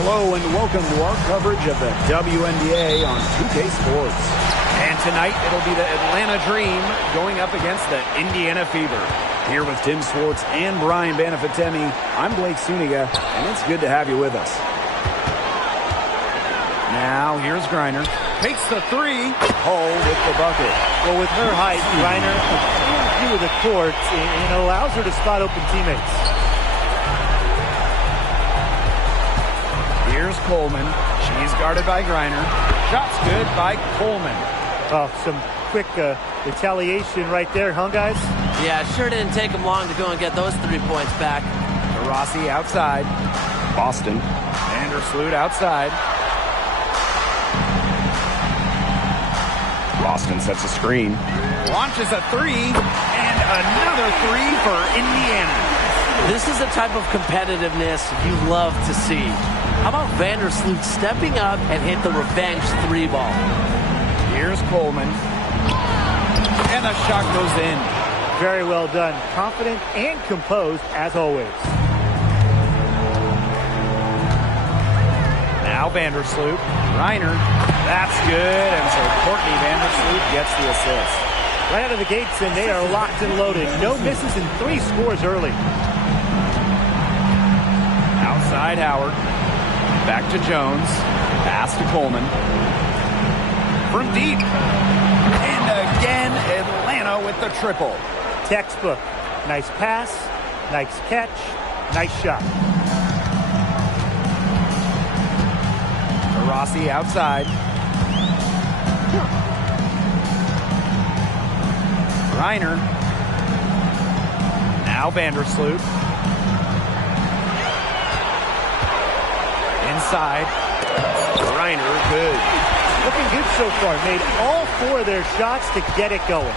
Hello and welcome to our coverage of the WNBA on 2K Sports. And tonight it'll be the Atlanta Dream going up against the Indiana Fever. Here with Tim Swartz and Brian Banafitemi, I'm Blake Suniga, and it's good to have you with us. Now here's Griner. Takes the three. Hull with the bucket. Well, with her height, Griner a clear view of the court and allows her to spot open teammates. Here's Coleman. She's guarded by Griner. Shot's good by Coleman. Oh, some quick retaliation right there, huh, guys? Yeah, sure didn't take them long to go and get those 3 points back. Rossi outside. Boston. Vandersloot outside. Boston sets a screen. Launches a three. And another three for Indiana. This is the type of competitiveness you love to see. How about Vandersloot stepping up and hit the revenge three ball? Here's Coleman. And the shot goes in. Very well done. Confident and composed as always. Now Vandersloot. Reiner. That's good. And so Courtney Vandersloot gets the assist. Right out of the gates, and they are locked and loaded. No misses and 3 scores early. Outside Howard. Back to Jones. Pass to Coleman. From deep. And again, Atlanta with the triple. Textbook. Nice pass. Nice catch. Nice shot. Rossi outside. Reiner. Now Vandersloot. Inside. Reiner, good. Looking good so far. Made all 4 of their shots to get it going.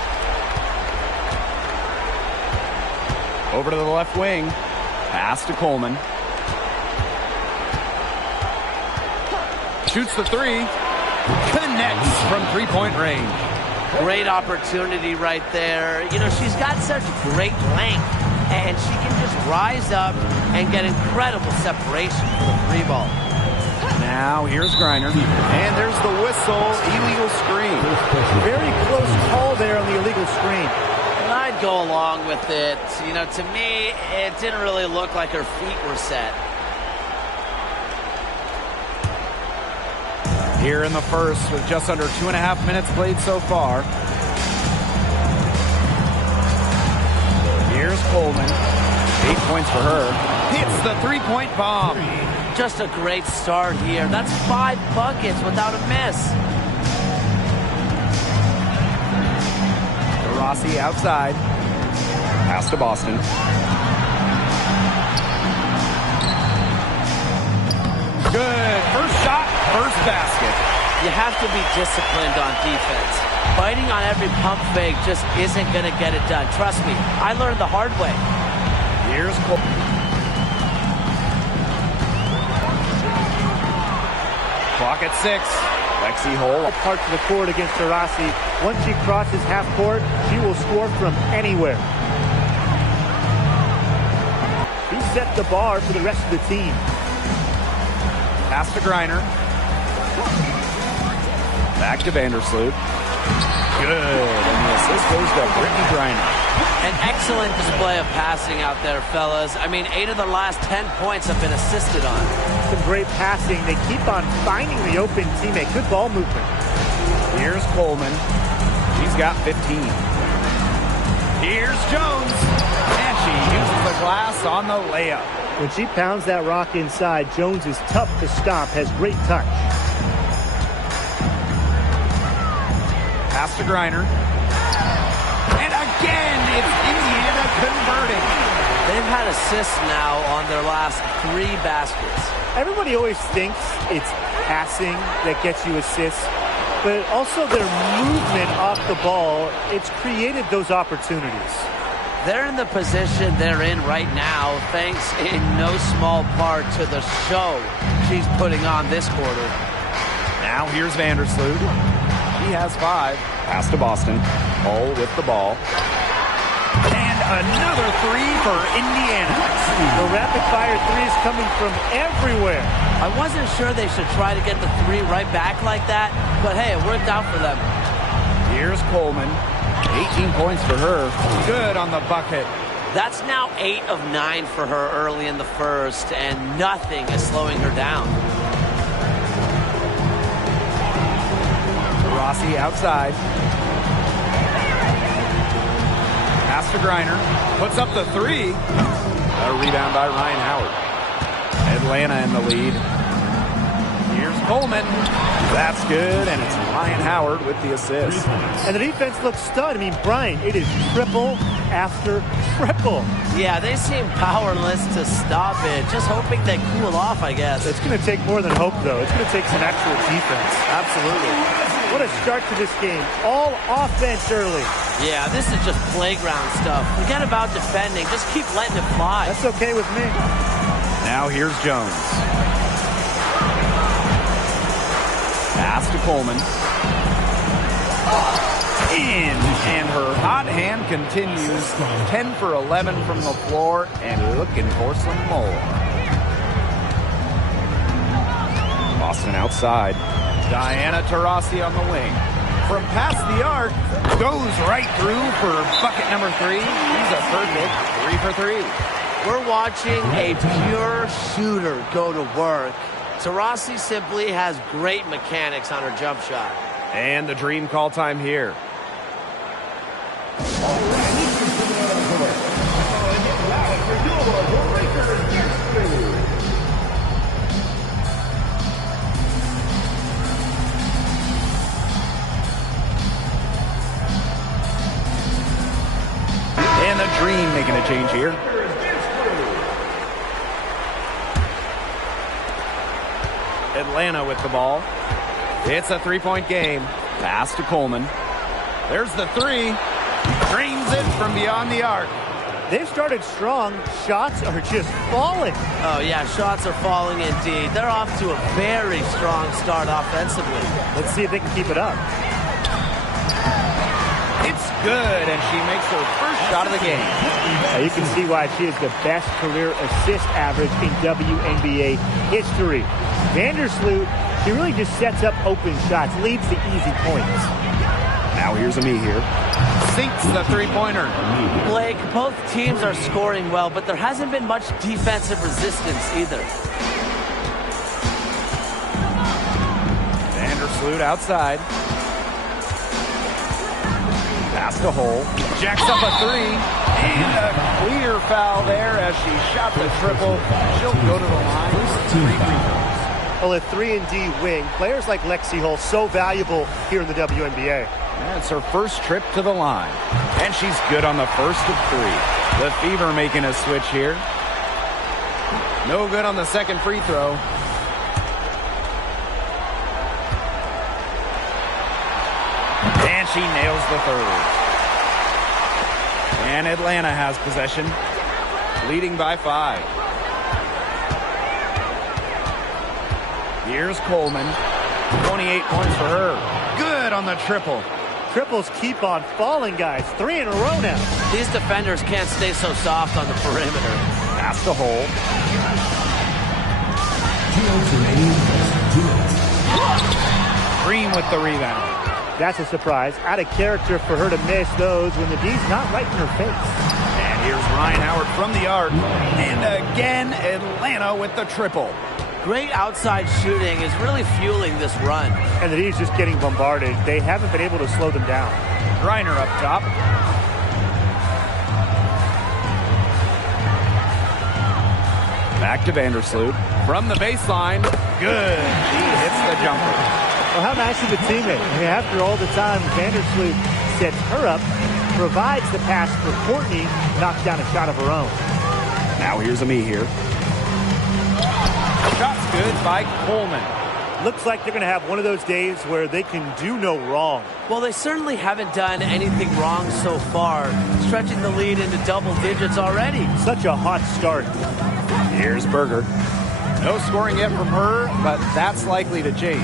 Over to the left wing. Pass to Coleman. Shoots the three. Connects from three-point range. Great opportunity right there. You know, she's got such great length, and she can just rise up and get incredible separation for the three ball. Now here's Griner. And there's the whistle. Illegal screen. Very close call there on the illegal screen. And I'd go along with it. You know, to me, it didn't really look like her feet were set. Here in the first with just under 2.5 minutes played so far. Here's Coleman. 8 points for her. Hits the three-point bomb. Just a great start here. That's 5 buckets without a miss. Rossi outside. Pass to Boston. Good. First shot, first basket. You have to be disciplined on defense. Fighting on every pump fake just isn't going to get it done. Trust me, I learned the hard way. Here's Cole. Clock at 6. Lexi Hull. Parts of the court against Rossi. Once she crosses half court, she will score from anywhere. He set the bar for the rest of the team. Pass to Griner. Back to Vandersloot. Good. And the assist goes to Brittney Griner. An excellent display of passing out there, fellas. I mean, 8 of the last 10 points have been assisted on. Some great passing. They keep on finding the open teammate. Good ball movement. Here's Coleman. She's got 15. Here's Jones. And she uses the glass on the layup. When she pounds that rock inside, Jones is tough to stop, has great touch. Pass to Griner. And again, it's Indiana converting. They've had assists now on their last 3 baskets. Everybody always thinks it's passing that gets you assists, but also their movement off the ball, it's created those opportunities. They're in the position they're in right now, thanks in no small part to the show she's putting on this quarter. Now here's Vandersloot. He has 5. Pass to Boston. Hull with the ball. And And another three for Indiana. The rapid-fire threes coming from everywhere. I wasn't sure they should try to get the three right back like that, but hey, it worked out for them. Here's Coleman. 18 points for her. Good on the bucket. That's now 8 of 9 for her early in the first, and nothing is slowing her down. Rossi outside. Pass to Griner. Puts up the three. A rebound by Ryan Howard. Atlanta in the lead. Here's Coleman. That's good, and it's Ryan Howard with the assist. And the defense looks stud. I mean, Brian, it is triple after triple. Yeah, they seem powerless to stop it. Just hoping they cool off, I guess. It's going to take more than hope, though. It's going to take some actual defense. Absolutely. What a start to this game. All offense early. Yeah, this is just playground stuff. Forget about defending. Just keep letting it fly. That's okay with me. Now here's Jones. Pass to Coleman. In, and her hot hand continues. 10 for 11 from the floor, and looking for some more. Boston outside. Diana Taurasi on the wing. From past the arc, goes right through for bucket number 3. He's a perfect 3 for 3. We're watching a pure shooter go to work. Taurasi simply has great mechanics on her jump shot. And the dream call time here. And the dream making a change here. Atlanta with the ball. It's a three-point game. Pass to Coleman. There's the three. Drains it from beyond the arc. They've started strong. Shots are just falling. Oh, yeah, shots are falling indeed. They're off to a very strong start offensively. Let's see if they can keep it up. It's good, and she makes her first shot of the game. Now you can see why she is the best career assist average in WNBA history. Vandersloot, she really just sets up open shots, leads the easy points. Now here's Ami here. Sinks the three-pointer. Blake, both teams are scoring well, but there hasn't been much defensive resistance either. Vandersloot outside. Pass to Hole. Jacks up a three. And a clear foul there as she shot the triple. She'll go to the line for 3 free throws. Well, a 3-and-D wing. Players like Lexi Hole, so valuable here in the WNBA. Yeah, it's her first trip to the line. And she's good on the first of 3. The Fever making a switch here. No good on the second free throw. And she nails the third. And Atlanta has possession, leading by 5. Here's Coleman. 28 points for her. Good on the triple. Triples keep on falling, guys. 3 in a row now. These defenders can't stay so soft on the perimeter. Pass to Hole. Green with the rebound. That's a surprise. Out of character for her to miss those when the D's not right in her face. And here's Ryan Howard from the arc. And again, Atlanta with the triple. Great outside shooting is really fueling this run. And the D's just getting bombarded. They haven't been able to slow them down. Griner up top. Back to Vandersloot. From the baseline. Good. She hits the jumper. Well, how nice of a teammate. I mean, after all the time, Vandersloot sets her up, provides the pass for Courtney, knocks down a shot of her own. Now here's Ami here. Shot's good by Coleman. Looks like they're going to have one of those days where they can do no wrong. Well, they certainly haven't done anything wrong so far, stretching the lead into double digits already. Such a hot start. Here's Berger. No scoring yet from her, but that's likely to change.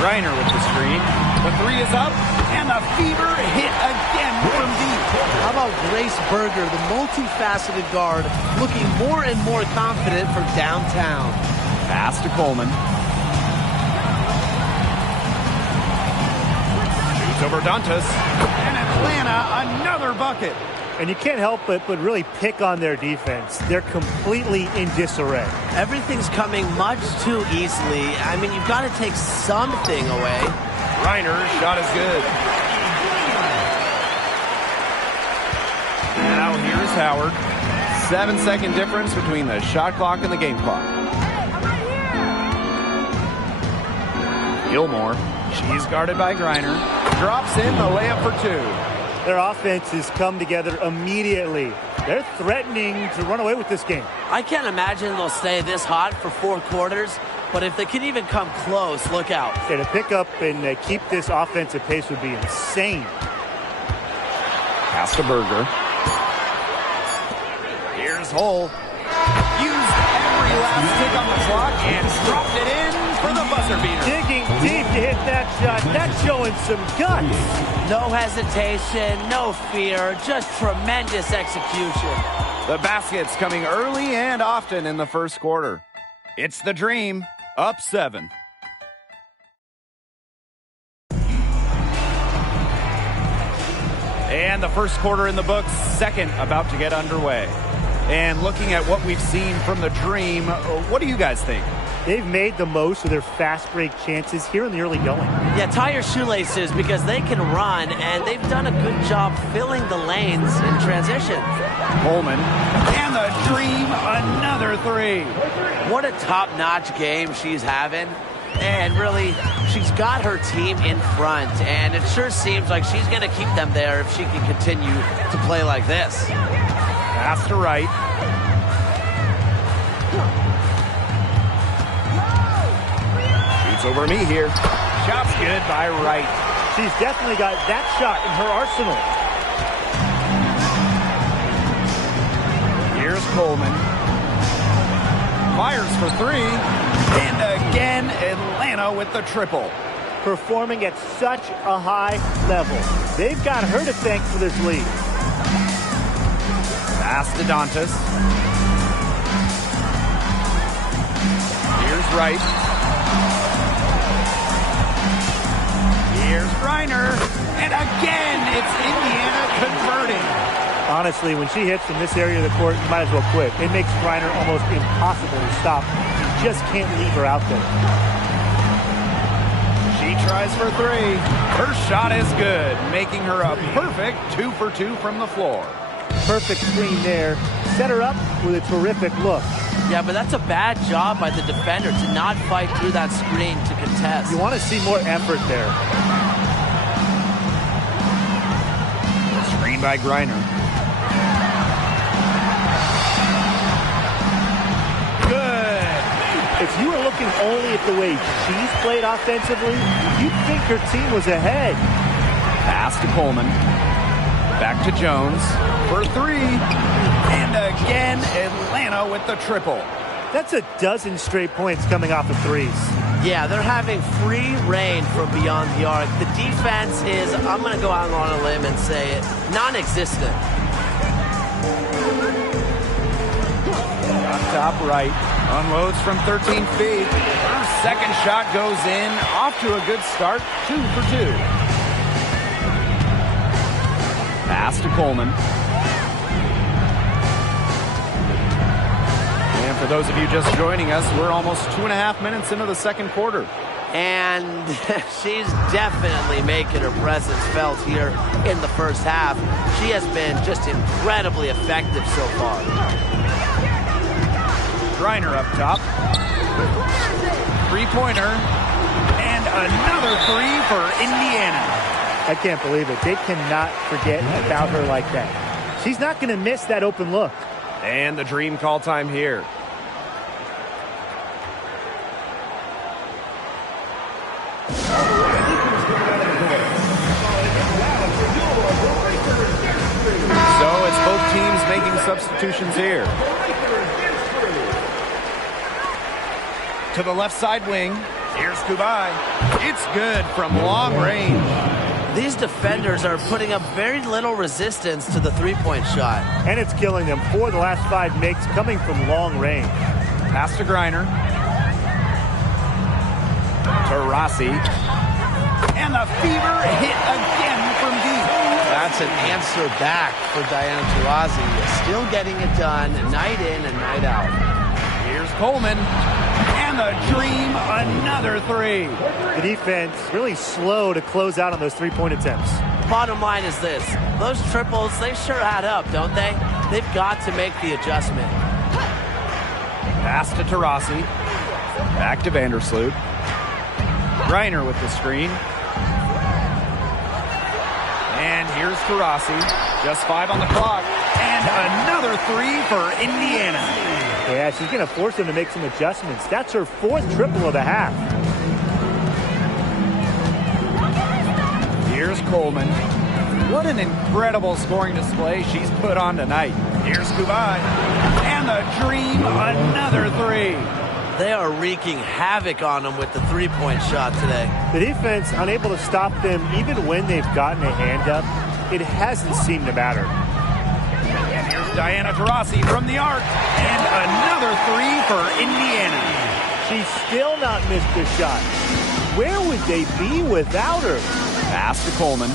Griner with the screen. The three is up, and the Fever hit again from deep. How about Grace Berger, the multifaceted guard, looking more and more confident from downtown. Pass to Coleman. Shoots over Dantas. And Atlanta, another bucket. And you can't help but really pick on their defense. They're completely in disarray. Everything's coming much too easily. I mean, you've got to take something away. Reiner's shot is good. Now here's Howard. 7-second difference between the shot clock and the game clock. Gilmore. She's guarded by Greiner. Drops in the layup for two. Their offense has come together immediately. They're threatening to run away with this game. I can't imagine they'll stay this hot for 4 quarters, but if they can even come close, look out. Yeah, to pick up and keep this offensive pace would be insane. Pass to Berger. Here's Hull. Used every last tick on the clock and dropped it in for the buzzer beater. Digging deep to hit that shot. That's showing some guts. No hesitation, no fear, just tremendous execution. The baskets coming early and often in the first quarter. It's the Dream, up 7. And the first quarter in the books, second about to get underway. And looking at what we've seen from the Dream, what do you guys think? They've made the most of their fast break chances here in the early going. Yeah, tie your shoelaces because they can run, and they've done a good job filling the lanes in transition. Coleman, and the Dream, another three. What a top-notch game she's having. And really, she's got her team in front, and it sure seems like she's going to keep them there if she can continue to play like this. Pass to Wright. Shoots over me here. Shot's good by Wright. She's definitely got that shot in her arsenal. Here's Coleman. Fires for three. And again, Atlanta with the triple. Performing at such a high level. They've got her to thank for this lead. Pass to Dantas. Here's Wright. Here's Reiner. And again, it's Indiana converting. Honestly, when she hits from this area of the court, you might as well quit. It makes Reiner almost impossible to stop. You just can't leave her out there. She tries for three. Her shot is good, making her a perfect 2 for 2 from the floor. Perfect screen there. Set her up with a terrific look. Yeah, but that's a bad job by the defender to not fight through that screen to contest. You want to see more effort there. Screen by Greiner. Good. If you were looking only at the way she's played offensively, you'd think her team was ahead. Pass to Coleman. Back to Jones for three. And again, Atlanta with the triple. That's a dozen straight points coming off of threes. Yeah, they're having free reign from beyond the arc. The defense is, I'm going to go out on a limb and say it, non-existent. On top right. Unloads from 13 feet. Her second shot goes in. Off to a good start. 2 for 2. Pass to Coleman. And for those of you just joining us, we're almost 2.5 minutes into the second quarter. And she's definitely making her presence felt here in the first half. She has been just incredibly effective so far. Reiner up top. Three-pointer. And another three for Indiana. I can't believe it. They cannot forget about her like that. She's not going to miss that open look. And the Dream call time here. So it's both teams making substitutions here. To the left side wing, Here's Kubai. It's good from long range. These defenders are putting up very little resistance to the three-point shot. And it's killing them. 4 of the last 5 makes coming from long range. Pass to Griner. To Rossi. And the fever hit again from deep. That's an answer back for Diana Taurasi. Still getting it done night in and night out. Here's Coleman. And the dream, another 3. The defense really slow to close out on those three-point attempts. Bottom line is this. Those triples, they sure add up, don't they? They've got to make the adjustment. Pass to Taurasi. Back to Vandersloot. Griner with the screen. And here's Taurasi. Just 5 on the clock. And another 3 for Indiana. Yeah, she's going to force them to make some adjustments. That's her 4th triple of the half. Here's Coleman. What an incredible scoring display she's put on tonight. Here's Kubai. And the dream, another 3. They are wreaking havoc on them with the three-point shot today. The defense unable to stop them even when they've gotten a hand up. It hasn't seemed to matter. And here's Diana Taurasi from the arc. And another 3 for Indiana. She's still not missed the shot. Where would they be without her? Pass to Coleman.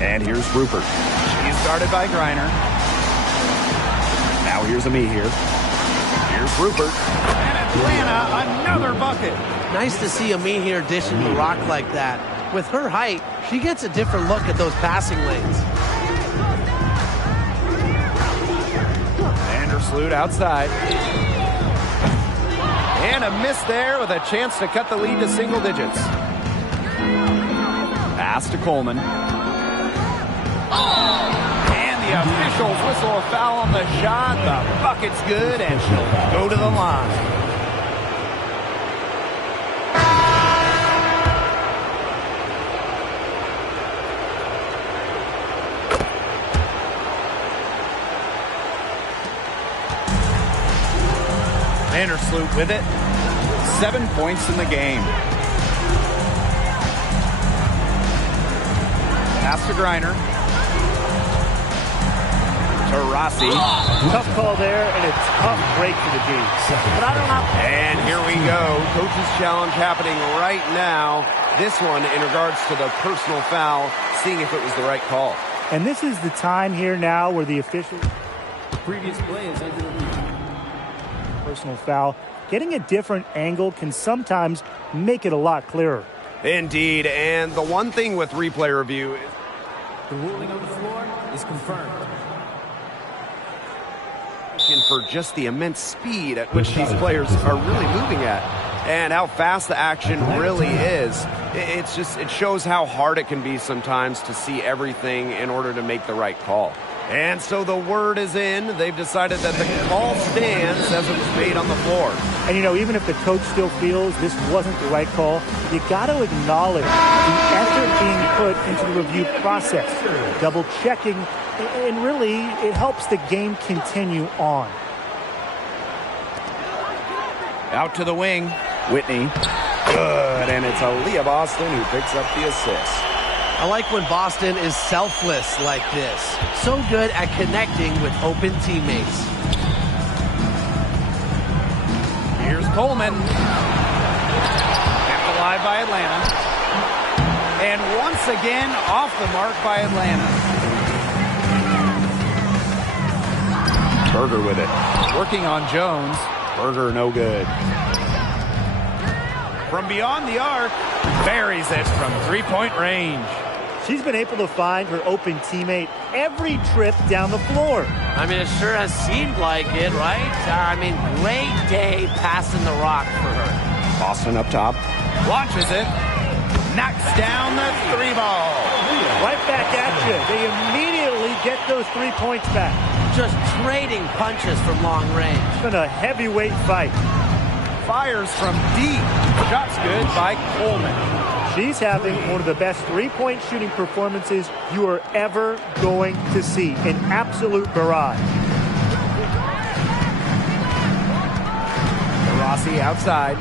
And here's Rupert. She's guarded by Griner. Now here's Ami here. Here's Rupert. And Atlanta, another bucket. Nice to see Ami here dishing the rock like that. With her height, she gets a different look at those passing lanes. Vandersloot outside. And a miss there with a chance to cut the lead to single digits. Pass to Coleman. And the officials whistle a foul on the shot. The bucket's good, and she'll go to the line. Vandersloot with it. 7 points in the game. Pass to Griner. To Rossi. Tough call there and a tough break for the D. But I don't know. And here we go. Coach's challenge happening right now. This one in regards to the personal foul, seeing if it was the right call. And this is the time here now where the official... The previous play is under review. Personal foul. Getting a different angle can sometimes make it a lot clearer. Indeed, and the one thing with replay review is The ruling on the floor is confirmed. for just the immense speed at which these players are really moving at and how fast the action really is. It shows how hard it can be sometimes to see everything in order to make the right call. And so the word is in. They've decided that the call stands as it was made on the floor. And, even if the coach still feels this wasn't the right call, you got to acknowledge the effort being put into the review process. Double checking, and really, it helps the game continue on. Out to the wing. Whitney. Good. And it's Aaliyah Boston who picks up the assist. I like when Boston is selfless like this. So good at connecting with open teammates. Here's Coleman. Kept alive by Atlanta. And once again, off the mark by Atlanta. Berger with it. Working on Jones. Berger no good. From beyond the arc, buries it from three-point range. She's been able to find her open teammate every trip down the floor. I mean, it sure has seemed like it, right? Great day passing the rock for her. Boston up top. Launches it. Knocks down the three ball. Right back at you. They immediately get those 3 points back. Just trading punches from long range. It's been a heavyweight fight. Fires from deep. Shots good by Coleman. She's having one of the best three-point shooting performances you are ever going to see. An absolute barrage. Taurasi outside.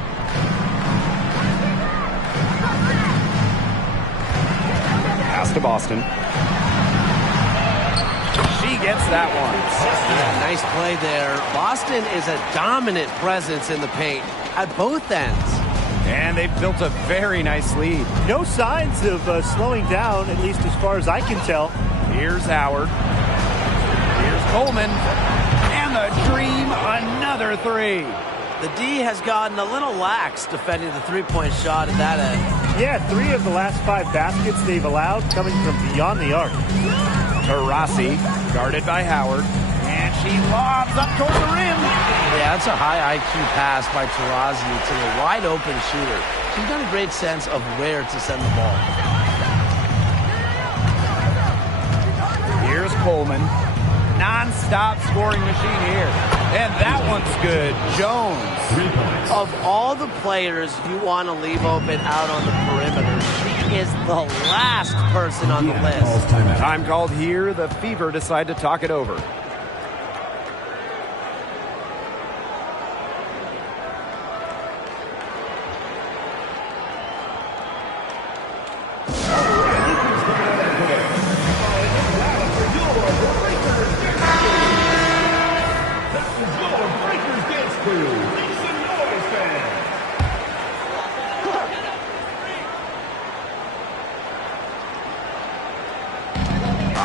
Pass to Boston. She gets that one. Yeah, nice play there. Boston is a dominant presence in the paint at both ends. And they've built a very nice lead. No signs of slowing down, at least as far as I can tell. Here's Howard. Here's Coleman. And the Dream, another three. The D has gotten a little lax defending the three-point shot at that end. Yeah, 3 of the last 5 baskets they've allowed coming from beyond the arc. Taurasi, guarded by Howard. And she lobs up towards the rim. Yeah, that's a high IQ pass by Taurasi to the wide-open shooter. She's got a great sense of where to send the ball. Here's Coleman. Non-stop scoring machine here. And that one's good. Jones. Of all the players you want to leave open out on the perimeter, she is the last person on the list. Time called here. The Fever decide to talk it over.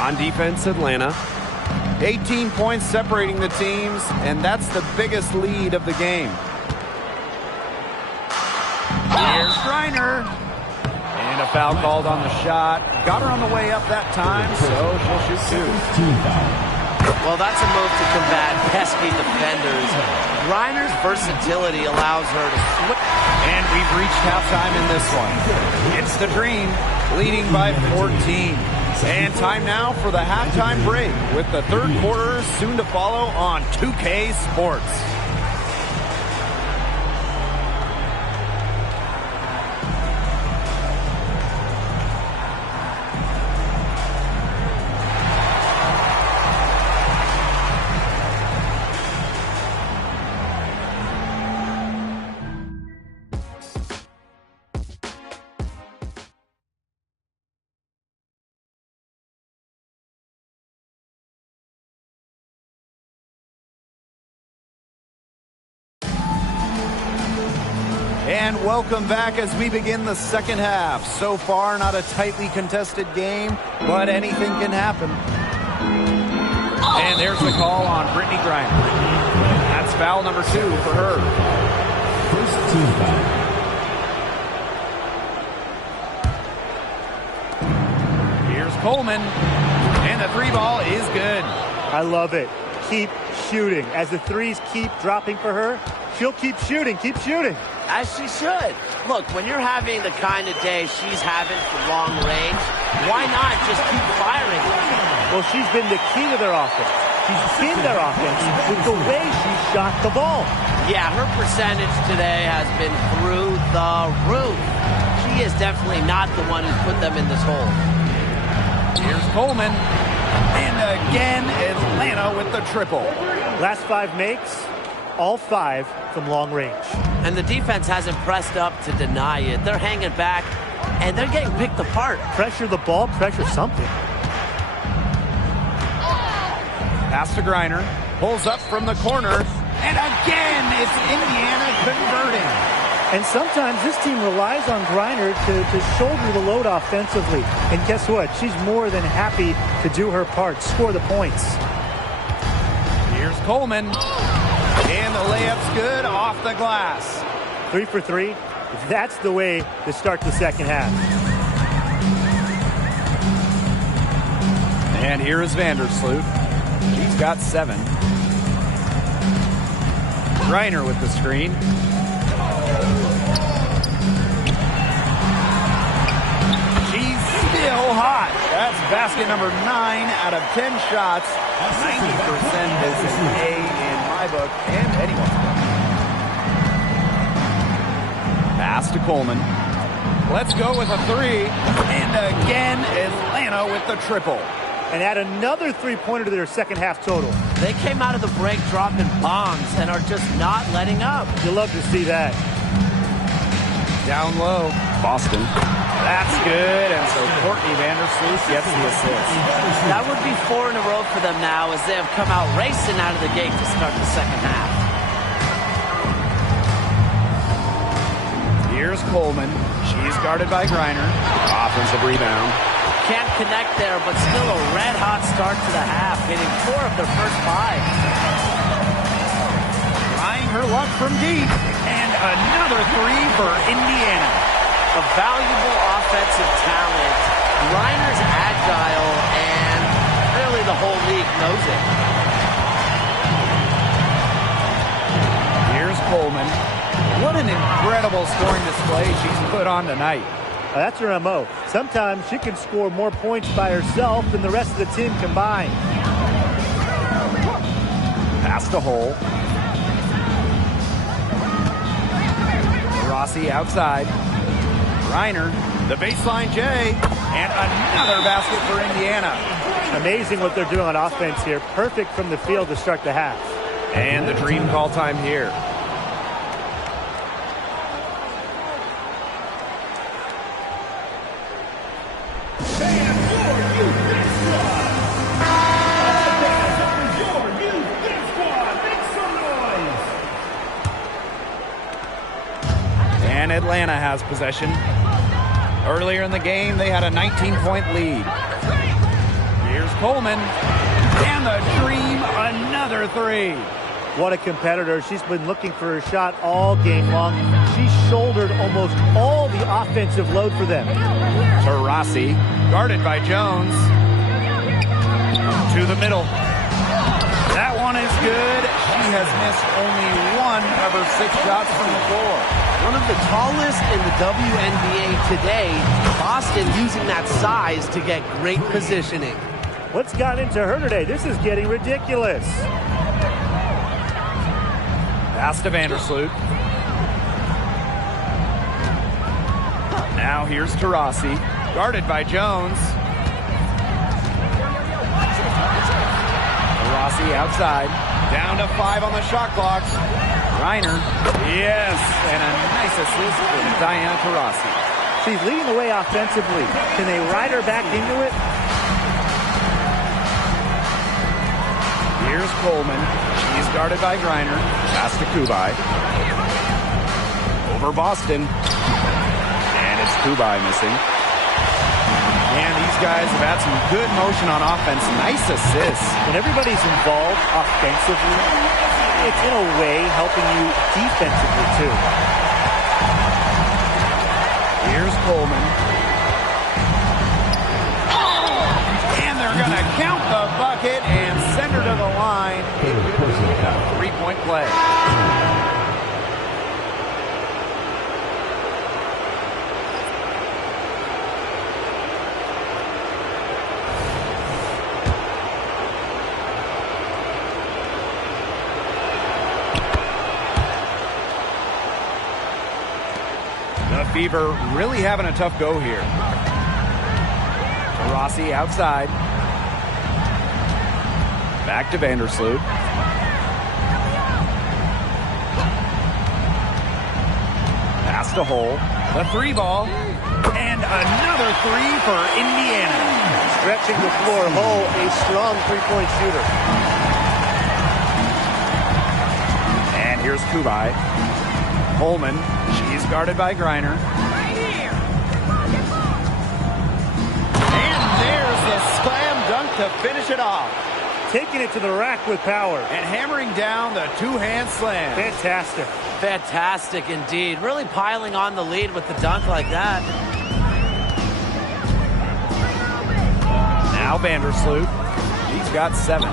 On defense, Atlanta. 18 points separating the teams, and that's the biggest lead of the game. Here's Griner. And a foul called on the shot. Got her on the way up that time, so she'll shoot 2. Well, that's a move to combat pesky defenders. Griner's versatility allows her to switch. And we've reached halftime in this one. It's the Dream, leading by 14. And time now for the halftime break, with the third quarter soon to follow on 2K Sports. And welcome back as we begin the second half. So far, not a tightly contested game, but anything can happen. And there's the call on Brittany Griner. That's foul number 2 for her. First team foul. Here's Coleman. And the 3 ball is good. I love it. Keep shooting. As the threes keep dropping for her, she'll keep shooting. Keep shooting. As she should. Look, when you're having the kind of day she's having from long range, why not just keep firing? Well, she's been the key to their offense. She's pinned their offense with the way she shot the ball. Yeah, her percentage today has been through the roof. She is definitely not the one who put them in this hole. Here's Coleman. And again, Atlanta with the triple. Last 5 makes, all 5 from long range. And the defense hasn't pressed up to deny it. They're hanging back, and they're getting picked apart. Pressure the ball, pressure something. Pass to Griner. Pulls up from the corner. And again, it's Indiana converting. And sometimes this team relies on Griner to shoulder the load offensively. And guess what? She's more than happy to do her part, score the points. Here's Coleman. And the layup's good off the glass. 3 for 3. That's the way to start the second half. And here is Vandersloot. She's got 7. Griner with the screen. She's still hot. That's basket number 9 out of 10 shots. 90% is an A in my book and anyone's book. Pass to Coleman. Let's go with a 3. And again, Atlanta with the triple. and add another three-pointer to their second half total. They came out of the break dropping bombs and are just not letting up. You'll love to see that. Down low, Boston. That's good, and so Courtney Vandersloot gets the assist. That would be 4 in a row for them now as they have come out racing out of the gate to start the second half. Here's Coleman. She's guarded by Griner. Offensive rebound. Can't connect there, but still a red-hot start to the half, hitting 4 of their first 5. Trying her luck from deep, and another three for Indiana. A valuable offensive talent. Griner's agile, and really the whole league knows it. Here's Coleman. What an incredible scoring display she's put on tonight. That's her MO. Sometimes she can score more points by herself than the rest of the team combined. Pass to Hole. Rossi outside. Griner, the baseline J, and another basket for Indiana. Amazing what they're doing on offense here. Perfect from the field to start the half. And the dream call time here. And Atlanta has possession. Earlier in the game, they had a 19-point lead. Here's Coleman. And the dream, another three. What a competitor. She's been looking for her shot all game long. She shouldered almost all the offensive load for them. Taurasi, guarded by Jones. To the middle. That one is good. She has missed only 1 of her 6 shots from the floor. One of the tallest in the WNBA today. Boston using that size to get great positioning. What's gotten into her today? This is getting ridiculous. Pass to Vandersloot. Now here's Taurasi, guarded by Jones. Taurasi outside. Down to 5 on the shot clock. Griner. Yes, and a nice assist from Diana Taurasi. She's leading the way offensively. Can they ride her back into it? Here's Coleman. She's guarded by Griner. Pass to Kubai. Over Boston. And it's Kubai missing. And these guys have had some good motion on offense. Nice assists. When everybody's involved offensively, it's in a way helping you defensively too. Here's Coleman. And they're going to count the bucket and send her to the line. It could be a 3-point play. The Fever really having a tough go here. Taurasi outside. Back to Vandersloot. Pass to Hole. The 3 ball. And another 3 for Indiana. Stretching the floor. Hole, a strong three-point shooter. And here's Kubai. Coleman. She's guarded by Griner. And there's the slam dunk to finish it off. Taking it to the rack with power. And hammering down the 2-hand slam. Fantastic. Fantastic indeed. Really piling on the lead with the dunk like that. Now Vandersloot. She's got 7.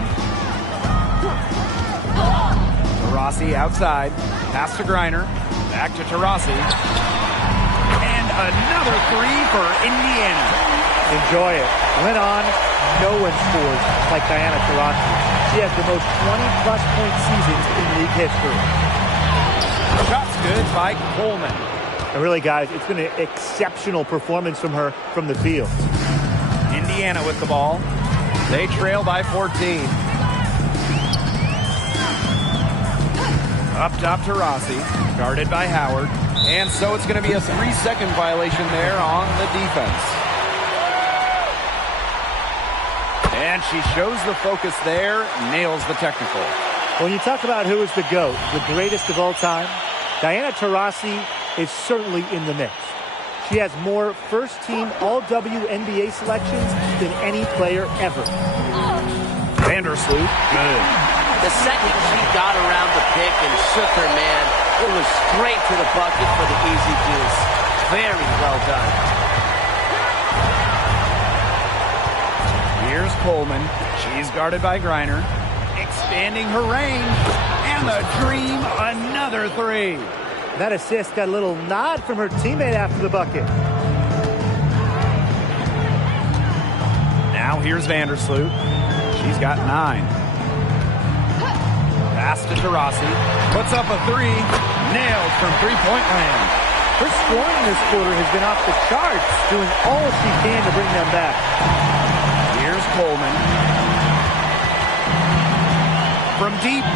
Taurasi outside. Pass to Griner. Back to Taurasi. And another 3 for Indiana. Enjoy it. Went on. No one scores like Diana Taurasi. She has the most 20-plus point seasons in league history. Shots good by Coleman. And really, guys, it's been an exceptional performance from her from the field. Indiana with the ball. They trail by 14. Up top to Rossi, guarded by Howard. And so it's going to be a 3-second violation there on the defense. And she shows the focus there, nails the technical. When you talk about who is the GOAT, the greatest of all time, Diana Taurasi is certainly in the mix. She has more first-team All-WNBA selections than any player ever. Vandersloot, good. The second she got around the pick and shook her man, it was straight to the bucket for the easy deuce. Very well done. Here's Coleman. She's guarded by Griner. Expanding her range. And the Dream, another three. That assist got a little nod from her teammate after the bucket. Now here's Vandersloot. She's got 9. Pass to Taurasi. Puts up a three. Nailed from three-point land. Her scoring this quarter has been off the charts, doing all she can to bring them back. Here's Coleman. From deep,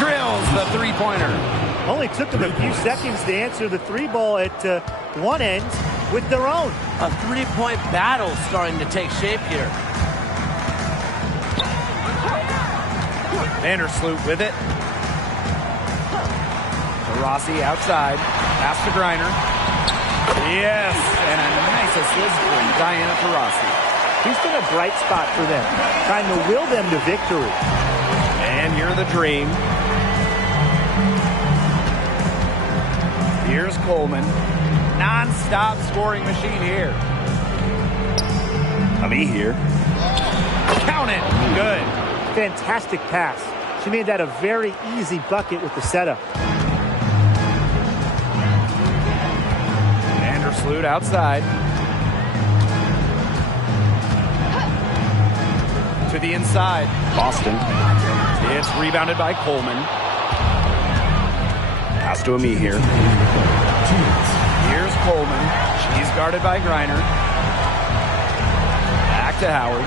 drills the three-pointer. Only took them a few seconds to answer the three ball at one end with their own. A three-point battle starting to take shape here. Vandersloot with it. Rossi outside. Pass to Griner. Yes, and a nice assist from Diana Taurasi. He's been a bright spot for them, trying to will them to victory. And you're the Dream. Here's Coleman. Non-stop scoring machine here. Ami here. Count it. Good. Fantastic pass. She made that a very easy bucket with the setup. Vandersloot outside. To the inside. Boston. It's rebounded by Coleman. Pass to Ami here. Here's Coleman. She's guarded by Griner. Back to Howard.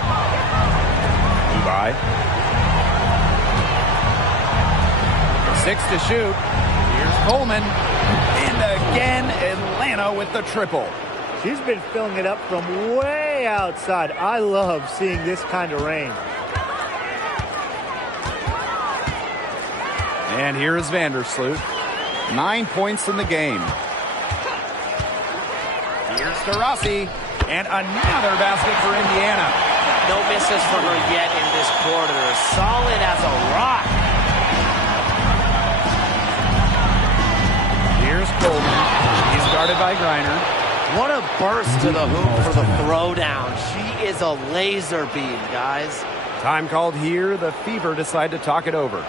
Dubai. 6 to shoot. Here's Coleman. And again, Atlanta with the triple. She's been filling it up from way outside. I love seeing this kind of rain. And here is Vandersloot. 9 points in the game. Here's Taurasi. And another basket for Indiana. No misses from her yet in this quarter. Solid as a rock. Here's Coleman. He's guarded by Griner. What a burst to the hoop for the throwdown. She is a laser beam, guys. Time called here. The Fever decide to talk it over.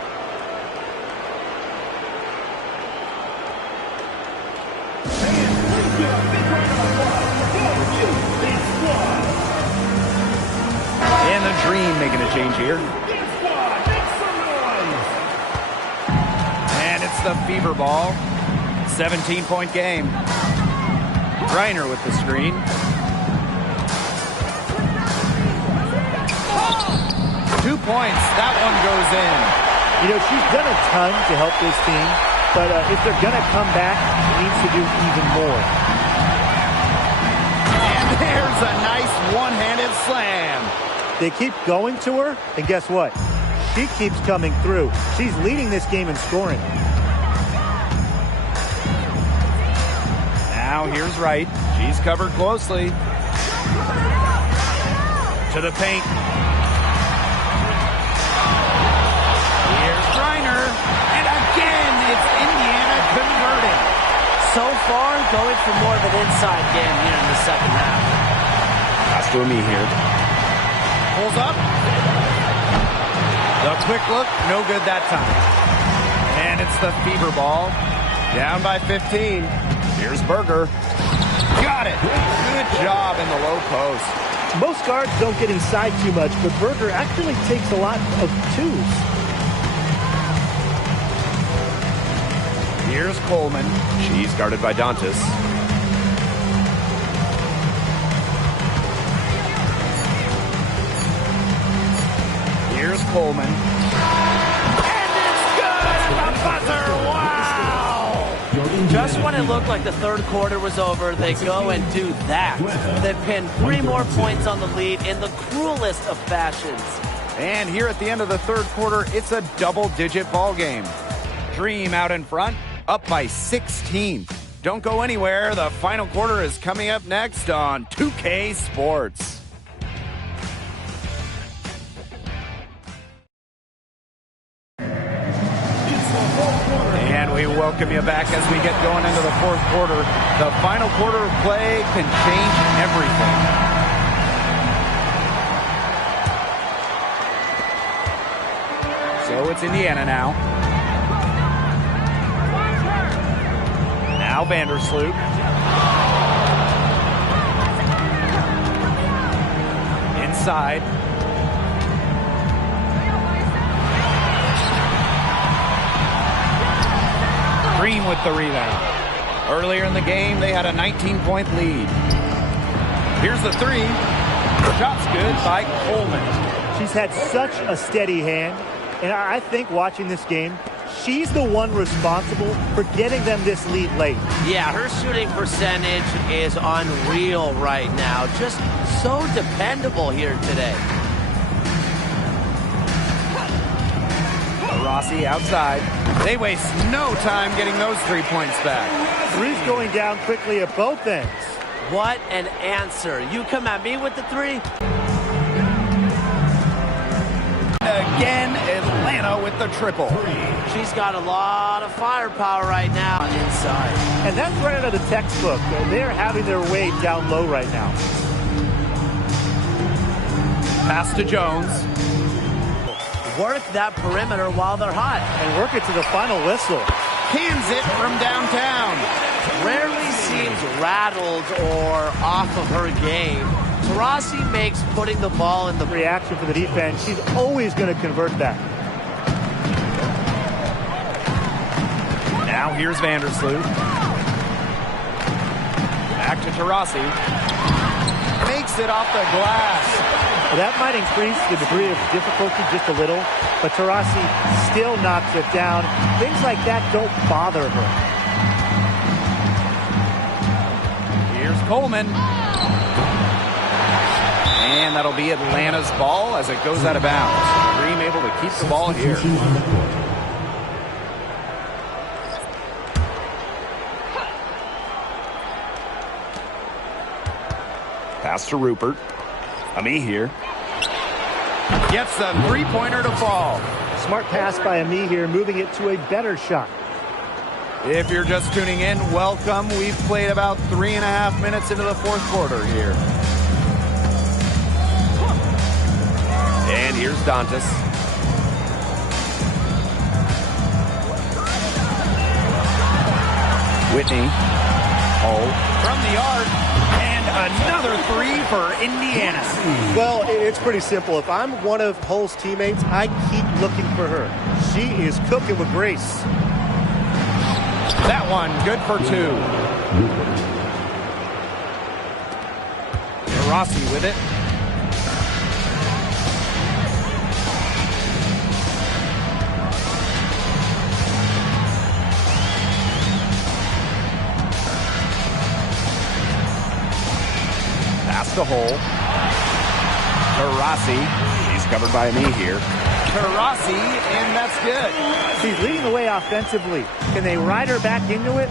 And the Dream making a change here. And it's the Fever ball. 17-point game. Griner with the screen. Two points. That one goes in. You know, she's done a ton to help this team, but if they're going to come back, she needs to do even more. And there's a nice one-handed slam. They keep going to her, and guess what? She keeps coming through. She's leading this game in scoring. Now here's Wright. She's covered closely. To the paint. Here's Griner. And again, it's Indiana converting. So far, going for more of an inside game here in the second half. Pass to Ami here. Pulls up. The quick look, no good that time. And it's the Fever ball. Down by 15. Here's Berger. Got it. Good job in the low post. Most guards don't get inside too much, but Berger actually takes a lot of twos. Here's Coleman. She's guarded by Dantas. Coleman. And it's good at the buzzer. Wow! Just when it looked like the third quarter was over, they go and do that. They pin 3 more points on the lead in the cruelest of fashions. And here at the end of the third quarter, it's a double-digit ball game. Dream out in front, up by 16. Don't go anywhere. The final quarter is coming up next on 2K Sports. And we welcome you back as we get going into the fourth quarter. The final quarter of play can change everything. So it's Indiana now. Now Vandersloot. Inside. Green with the rebound. Earlier in the game, they had a 19-point lead. Here's the three. Shot's good by Coleman. She's had such a steady hand, and I think watching this game, she's the one responsible for getting them this lead late. Yeah, her shooting percentage is unreal right now. Just so dependable here today. Rossi outside. They waste no time getting those 3 points back. Three's going down quickly at both ends. What an answer. You come at me with the three. Again, Atlanta with the triple. She's got a lot of firepower right now inside. And that's right out of the textbook. They're having their way down low right now. Pass to Jones. Work that perimeter while they're hot. And work it to the final whistle. Hands it from downtown. Rarely seems rattled or off of her game. Taurasi makes putting the ball in the Reaction for the defense. She's always going to convert that. Now here's Vandersloot. Back to Taurasi. Makes it off the glass. Well, that might increase the degree of difficulty just a little, but Taurasi still knocks it down. Things like that don't bother her. Here's Coleman. And that'll be Atlanta's ball as it goes out of bounds. Dream able to keep the ball here. Pass to Rupert. Ami here. Gets the three-pointer to fall. Smart pass by Ami here, moving it to a better shot. If you're just tuning in, welcome. We've played about 3.5 minutes into the fourth quarter here. And here's Dantas. Whitney. Oh, from the arc. And another three for Indiana. Well, it's pretty simple. If I'm one of Hull's teammates, I keep looking for her. She is cooking with grace. That one, good for two. Rossi with it. Pass the hole. Taurasi. He's covered by me here. Taurasi, and that's good. She's leading the way offensively. Can they ride her back into it?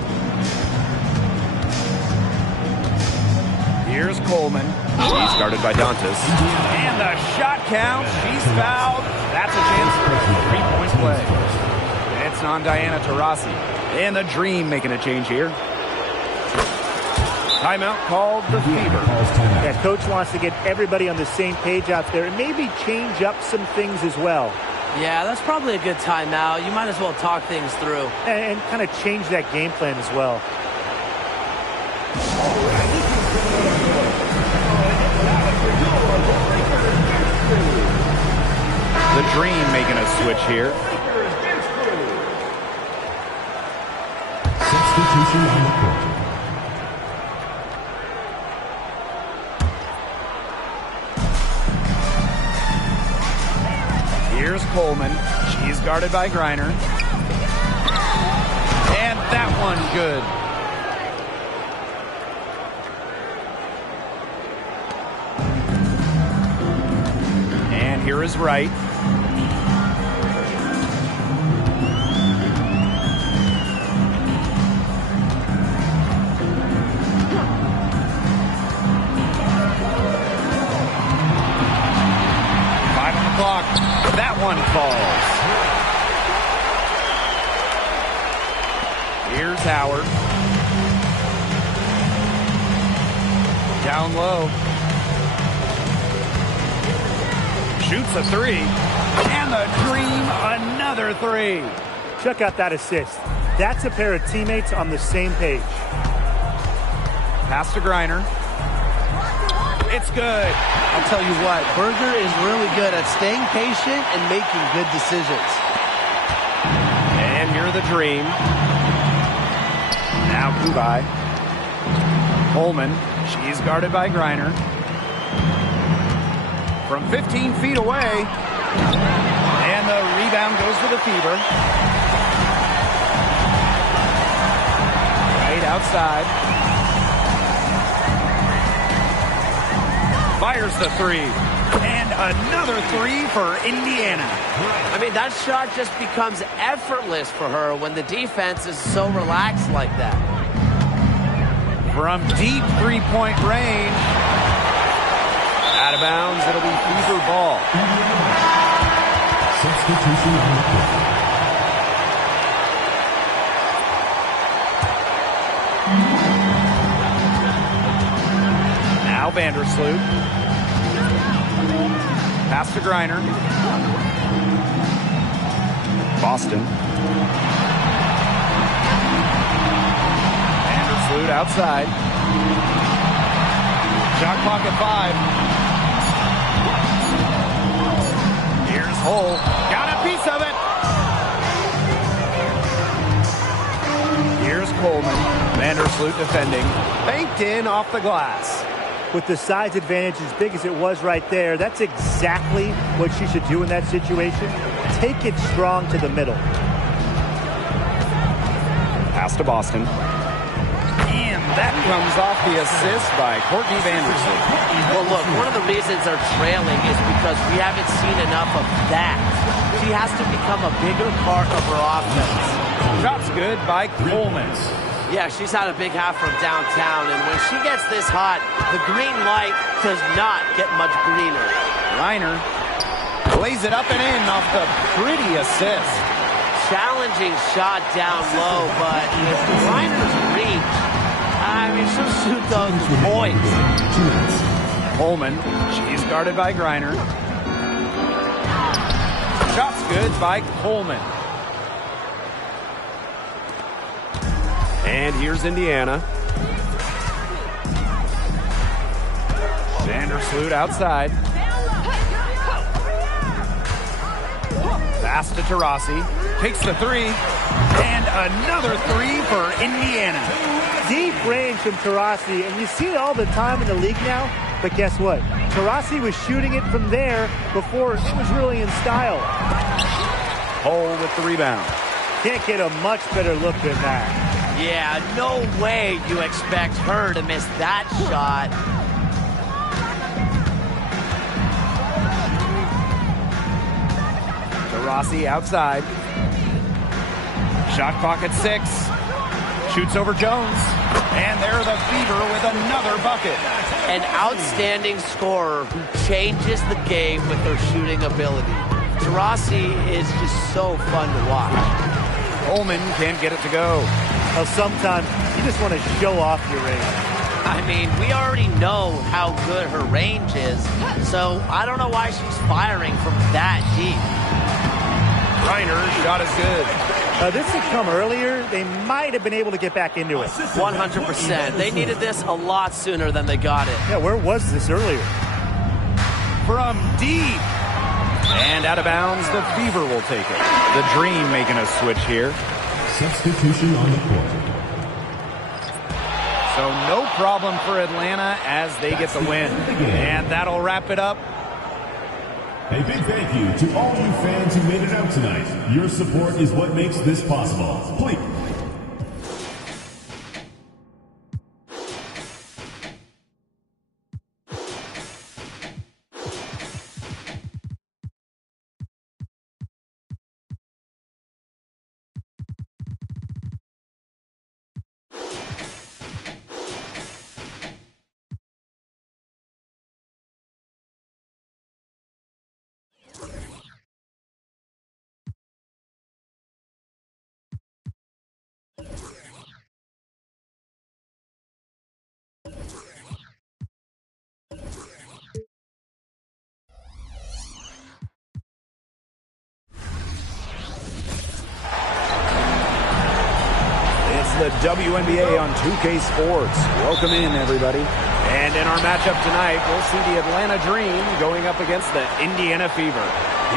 Here's Coleman. She's guarded by Dantas. And the shot count. She's fouled. That's a chance for a three-point play. It's on Diana Taurasi. And the Dream making a change here. Timeout called the Fever. Yeah, coach wants to get everybody on the same page out there and maybe change up some things as well. Yeah, that's probably a good timeout. You might as well talk things through. And kind of change that game plan as well. The Dream making a switch here. Substitution on the court. Here's Here's Coleman. She's guarded by Griner. And that one good. And here is Wright. Clock. That one falls. Here's Howard. Down low. Shoots a three. And the Dream, another three. Check out that assist. That's a pair of teammates on the same page. Pass to Griner. It's good. I'll tell you what, Berger is really good at staying patient and making good decisions. And you're the Dream. Now Kubai. Coleman. She's guarded by Griner. From 15 feet away. And the rebound goes to the Fever. Right outside. Fires the three. And another three for Indiana. I mean, that shot just becomes effortless for her when the defense is so relaxed like that. From deep three-point range. Out of bounds, it'll be Fever ball. Substitution on the court. Now Vandersloot. Pass to Griner. Boston. Vandersloot outside. Shot clock at 5. Here's Hull. Got a piece of it. Here's Coleman. Vandersloot defending. Banked in off the glass. With the size advantage as big as it was right there, that's exactly what she should do in that situation. Take it strong to the middle. Pass to Boston. And that comes off the assist by Courtney Vandersloot. Well, look, one of the reasons they're trailing is because we haven't seen enough of that. She has to become a bigger part of her offense. Shot's good by Coleman. Yeah, she's had a big half from downtown, and when she gets this hot, the green light does not get much greener. Griner lays it up and in off the pretty assist. Challenging shot down low, but with Griner's reach, I mean, she'll shoot those points. Coleman, she's guarded by Griner. Shot's good by Coleman. And here's Indiana. Vandersloot outside. Pass to Taurasi. Takes the three. And another three for Indiana. Deep range from Taurasi, and you see it all the time in the league now. But guess what? Taurasi was shooting it from there before it was really in style. Hull with the rebound. Can't get a much better look than that. Yeah, no way you expect her to miss that shot. Taurasi outside. Shot clock at 6. Shoots over Jones. And there the Fever with another bucket. An outstanding scorer who changes the game with her shooting ability. Taurasi is just so fun to watch. Coleman can't get it to go. Well, sometimes you just want to show off your range. I mean, we already know how good her range is, so I don't know why she's firing from that deep. Griner's shot is good. This had come earlier. They might have been able to get back into it. 100%. They needed this a lot sooner than they got it. Yeah, where was this earlier? From deep. And out of bounds, the Fever will take it. The Dream making a switch here. Substitution on the court. So no problem for Atlanta as they get the win. And that'll wrap it up. A big thank you to all you fans who made it out tonight. Your support is what makes this possible. Please. The WNBA on 2K Sports. Welcome in, everybody. And in our matchup tonight, we'll see the Atlanta Dream going up against the Indiana Fever.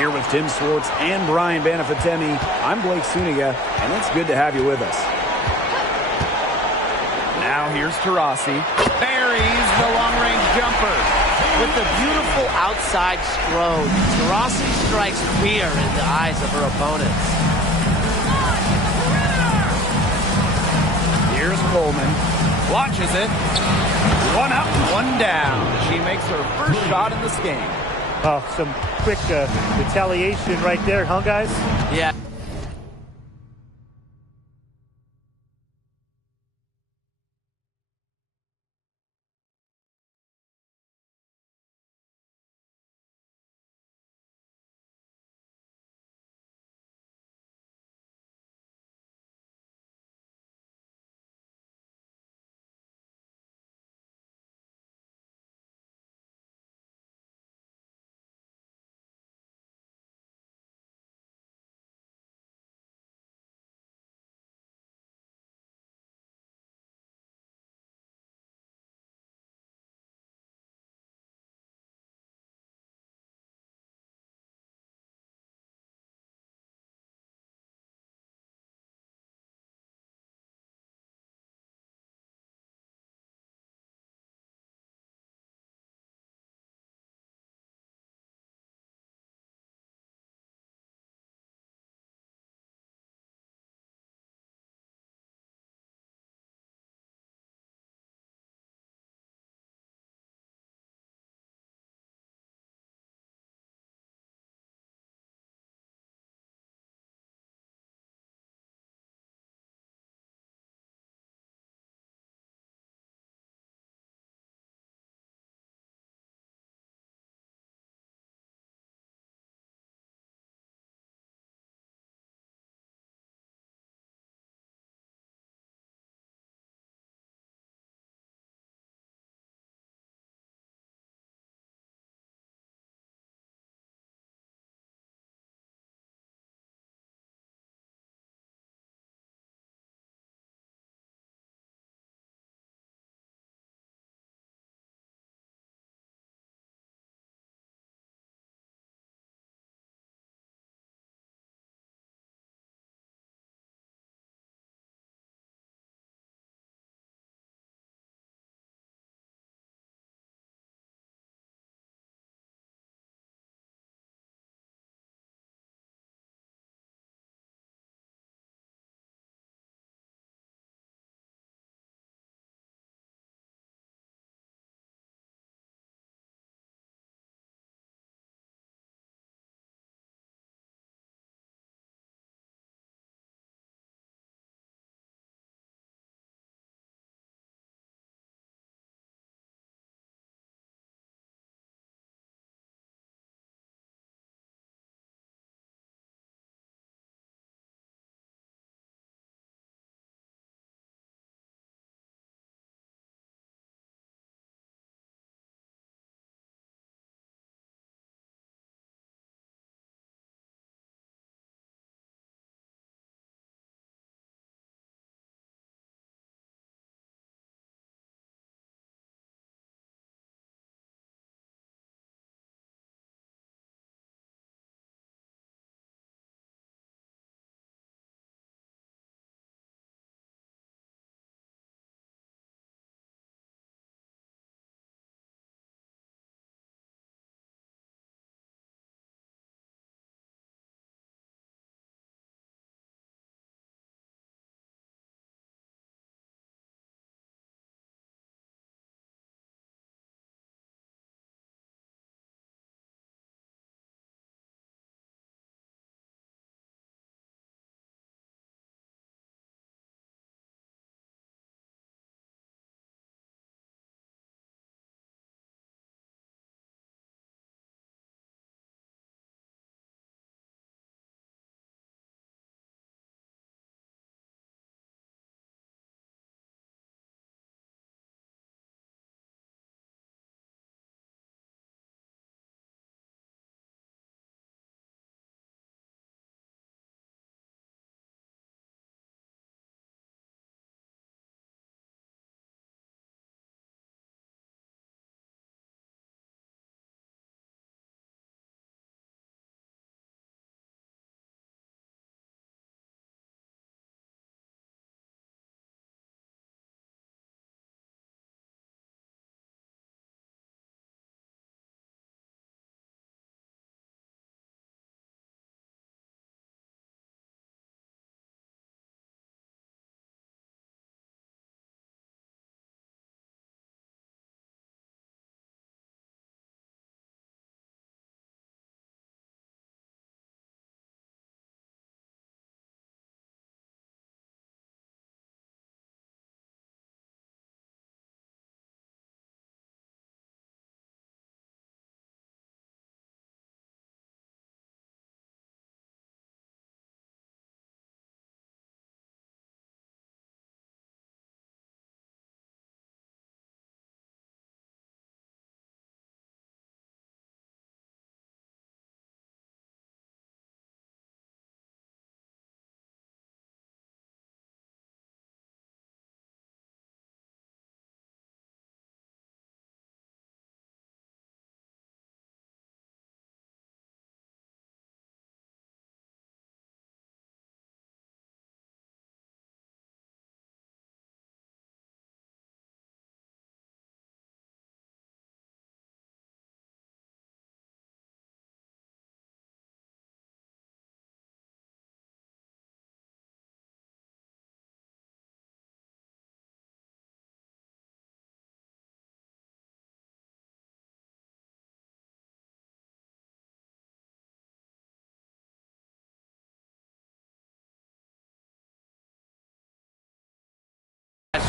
Here with Tim Swartz and Brian Banafitemi, I'm Blake Suniga, and it's good to have you with us. Now here's Taurasi. Buries the long-range jumper. With the beautiful outside stroke, Taurasi strikes fear in the eyes of her opponents. Here's Coleman. Launches it. One up, one down. She makes her first shot in this game. Oh, some quick retaliation right there, huh, guys? Yeah.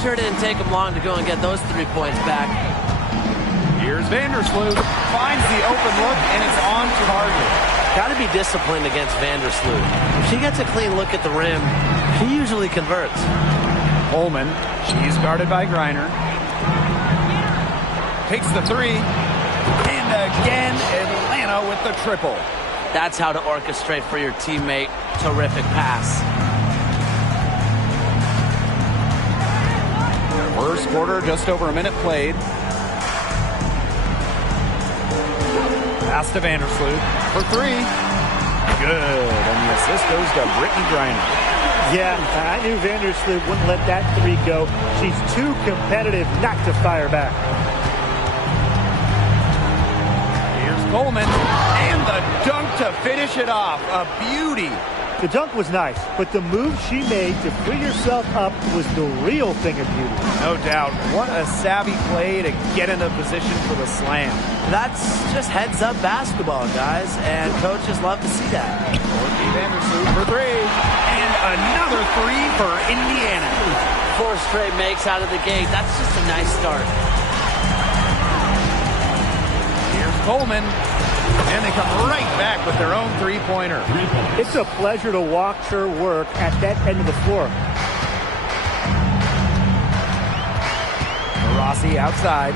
sure didn't take him long to go and get those 3 points back. Here's Vandersloot. Finds the open look, and it's on target. Got to be disciplined against Vandersloot. If she gets a clean look at the rim, she usually converts. Coleman, she's guarded by Griner. Takes the three. And again, Atlanta with the triple. That's how to orchestrate for your teammate. Terrific pass. First quarter, just over a minute played. Pass to Vandersloot for three. Good. And the assist goes to Brittney Griner. Yeah, I knew Vandersloot wouldn't let that three go. She's too competitive not to fire back. Here's Coleman. And the dunk to finish it off. A beauty. The dunk was nice, but the move she made to free herself up was the real thing of beauty. No doubt. What a savvy play to get into position for the slam. That's just heads-up basketball, guys, and coaches love to see that. Courtney Vandersloot for three. And another three for Indiana. 4 straight makes out of the gate. That's just a nice start. Here's Coleman. And they come right back with their own three-pointer. It's a pleasure to watch her work at that end of the floor. Rossi outside.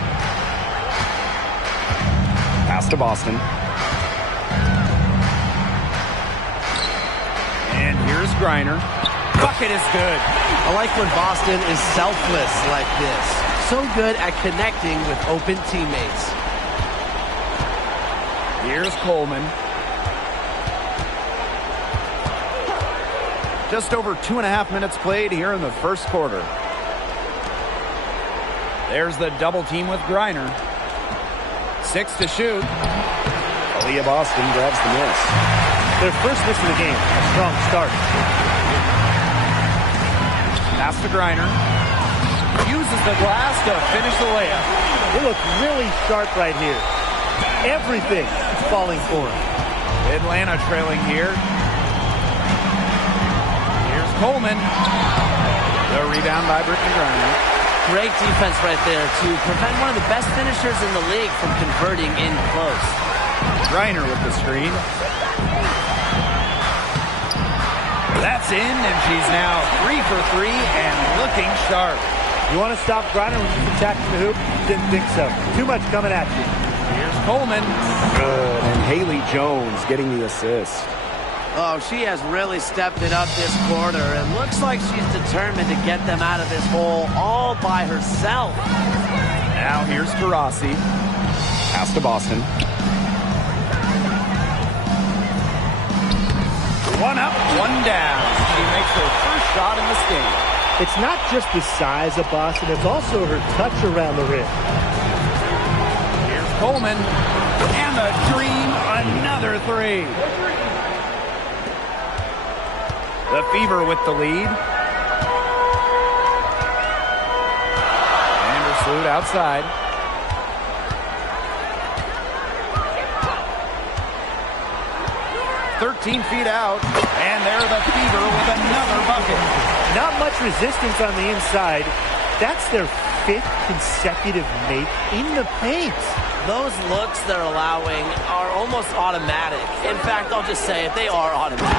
Pass to Boston. And here's Griner. Bucket is good. I like when Boston is selfless like this. So good at connecting with open teammates. Here's Coleman. Just over 2.5 minutes played here in the first quarter. There's the double team with Griner. 6 to shoot. Aaliyah Boston grabs the miss. Their first miss of the game. A strong start. Pass to Griner. Uses the glass to finish the layup. They look really sharp right here. Everything is falling for him. Atlanta trailing here. Here's Coleman. The rebound by Brittney Griner. Great defense right there to prevent one of the best finishers in the league from converting in close. Griner with the screen. That's in, and she's now 3 for 3 and looking sharp. You want to stop Griner when she's attacking the hoop? Didn't think so. Too much coming at you. Here's Coleman. Good. And Haley Jones getting the assist. Oh, she has really stepped it up this quarter. It looks like she's determined to get them out of this hole all by herself. Now here's Taurasi. Pass to Boston. One up, one down. She makes her first shot in this game. It's not just the size of Boston, it's also her touch around the rim. Coleman, and the dream, another three. The Fever with the lead. Vandersloot outside. "13 feet out, and they're the Fever with another bucket." Not much resistance on the inside. That's their 5th consecutive make in the paint. Those looks they're allowing are almost automatic. In fact, I'll just say it, they are automatic.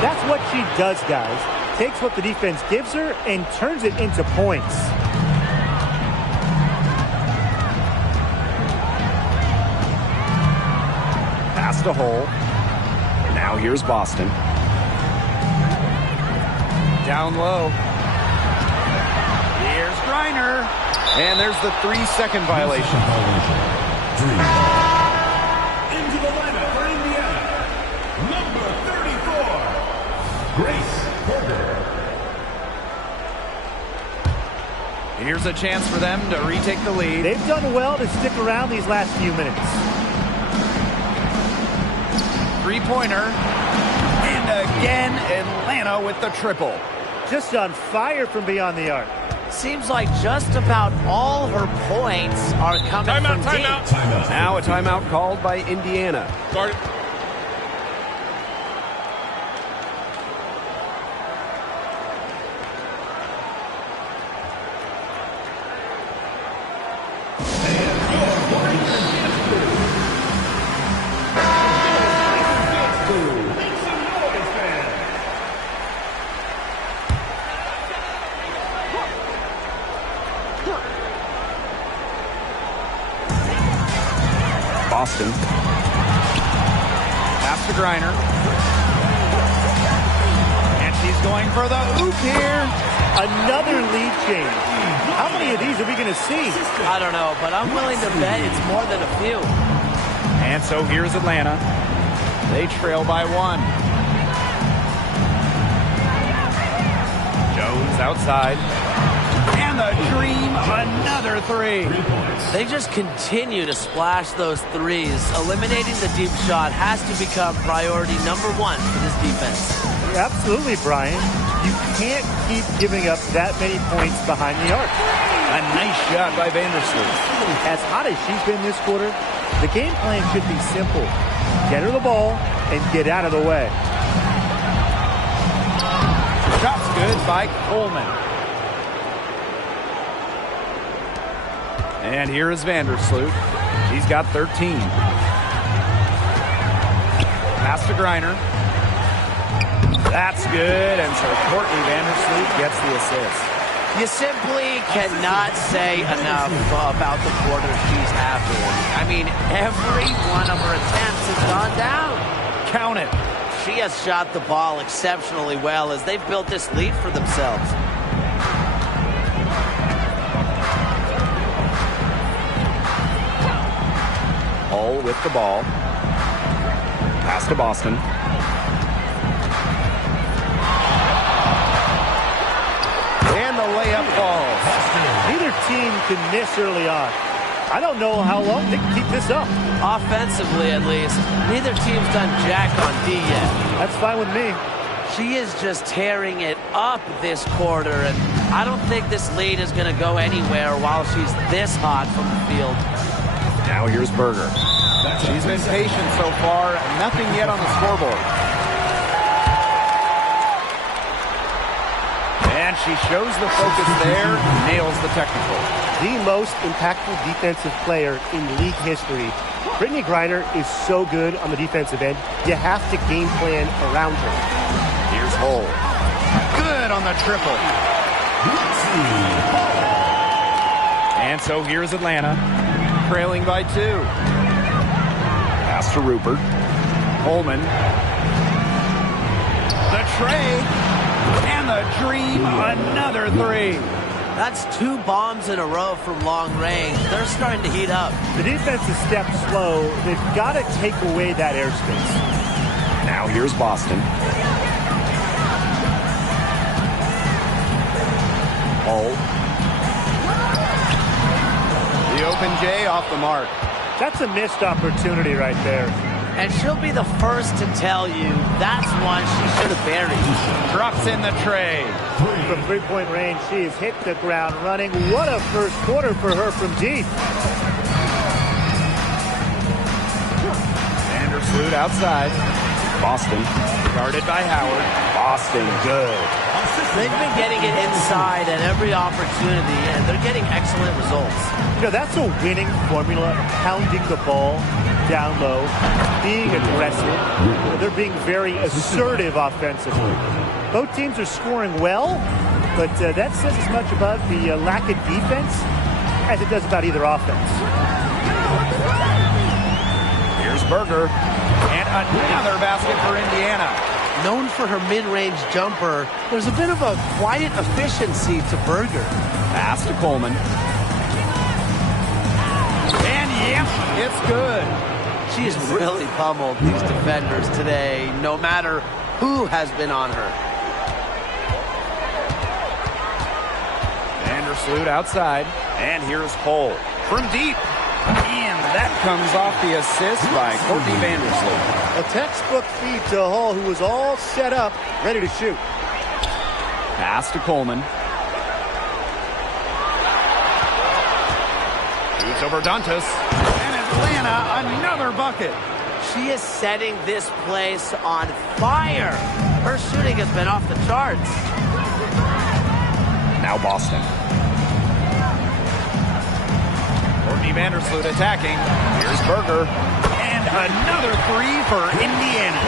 That's what she does, guys. Takes what the defense gives her and turns it into points. Pass to Hole. Now here's Boston. Down low. Here's Griner. And there's the 3-second violation. Into the lineup for Indiana, number 34, Grace Berger. Here's a chance for them to retake the lead. They've done well to stick around these last few minutes. Three-pointer. And again, Atlanta with the triple. Just on fire from beyond the arc. Seems like just about all her points are coming from deep. Timeout. Now a timeout called by Indiana. Guard. Boston. Pass to Griner. And she's going for the oop here. Another lead change. How many of these are we going to see? I don't know, but I'm willing to bet it's more than a few. And so here's Atlanta. They trail by 1. Jones outside. And the Dream, another 3. They just continue to splash those threes. Eliminating the deep shot has to become priority number 1 for this defense. Absolutely, Brian. You can't keep giving up that many points behind the arc. A nice shot by Vandersloot. As hot as she's been this quarter, the game plan should be simple. Get her the ball and get out of the way. Shot's good by Coleman. And here is Vandersloot. She's got 13. Pass to Griner. That's good, and so Courtney Vandersloot gets the assist. You simply cannot say enough about the quarter she's having. I mean, every one of her attempts has gone down. Count it. She has shot the ball exceptionally well as they've built this lead for themselves. Hull with the ball. Pass to Boston. And the layup falls. Neither team can miss early on. I don't know how long they can keep this up. Offensively, at least, neither team's done jack on D yet. That's fine with me. She is just tearing it up this quarter, and I don't think this lead is going to go anywhere while she's this hot from the field. Now here's Berger. She's been patient so far. Nothing yet on the scoreboard. And she shows the focus there, nails the technical. The most impactful defensive player in league history. Brittney Griner is so good on the defensive end. You have to game plan around her. Here's Hull. Good on the triple. And so here's Atlanta, trailing by 2. Pass to Rupert. Coleman. The tray. And the Dream, another 3. That's 2 bombs in a row from long range. They're starting to heat up. The defense is stepped slow. They've got to take away that airspace. Now here's Boston. Hull. The open J off the mark. That's a missed opportunity right there. And she'll be the first to tell you that's one she should have buried. Drops in the tray. From three-point range, she has hit the ground running. What a first quarter for her from deep. Vandersloot outside. Boston. Guarded by Howard. Boston, good. They've been getting it inside at every opportunity, and they're getting excellent results. You know, that's a winning formula, pounding the ball down low, being aggressive. They're being very assertive offensively. Both teams are scoring well, but that says as much about the lack of defense as it does about either offense. Here's Berger. And another basket for Indiana. Known for her mid-range jumper, there's a bit of a quiet efficiency to Berger. Pass to Coleman. And yes, it's good. She has really pummeled these defenders today, no matter who has been on her. Vandersloot outside. And here's Hull from deep. And that comes off the assist by Courtney Vandersloot. A textbook feed to Hull, who was all set up, ready to shoot. Pass to Coleman. Shoots over Dantas. And Atlanta, another bucket. She is setting this place on fire. Her shooting has been off the charts. Now Boston. Courtney Vandersloot attacking. Here's Berger. And another three for Indiana.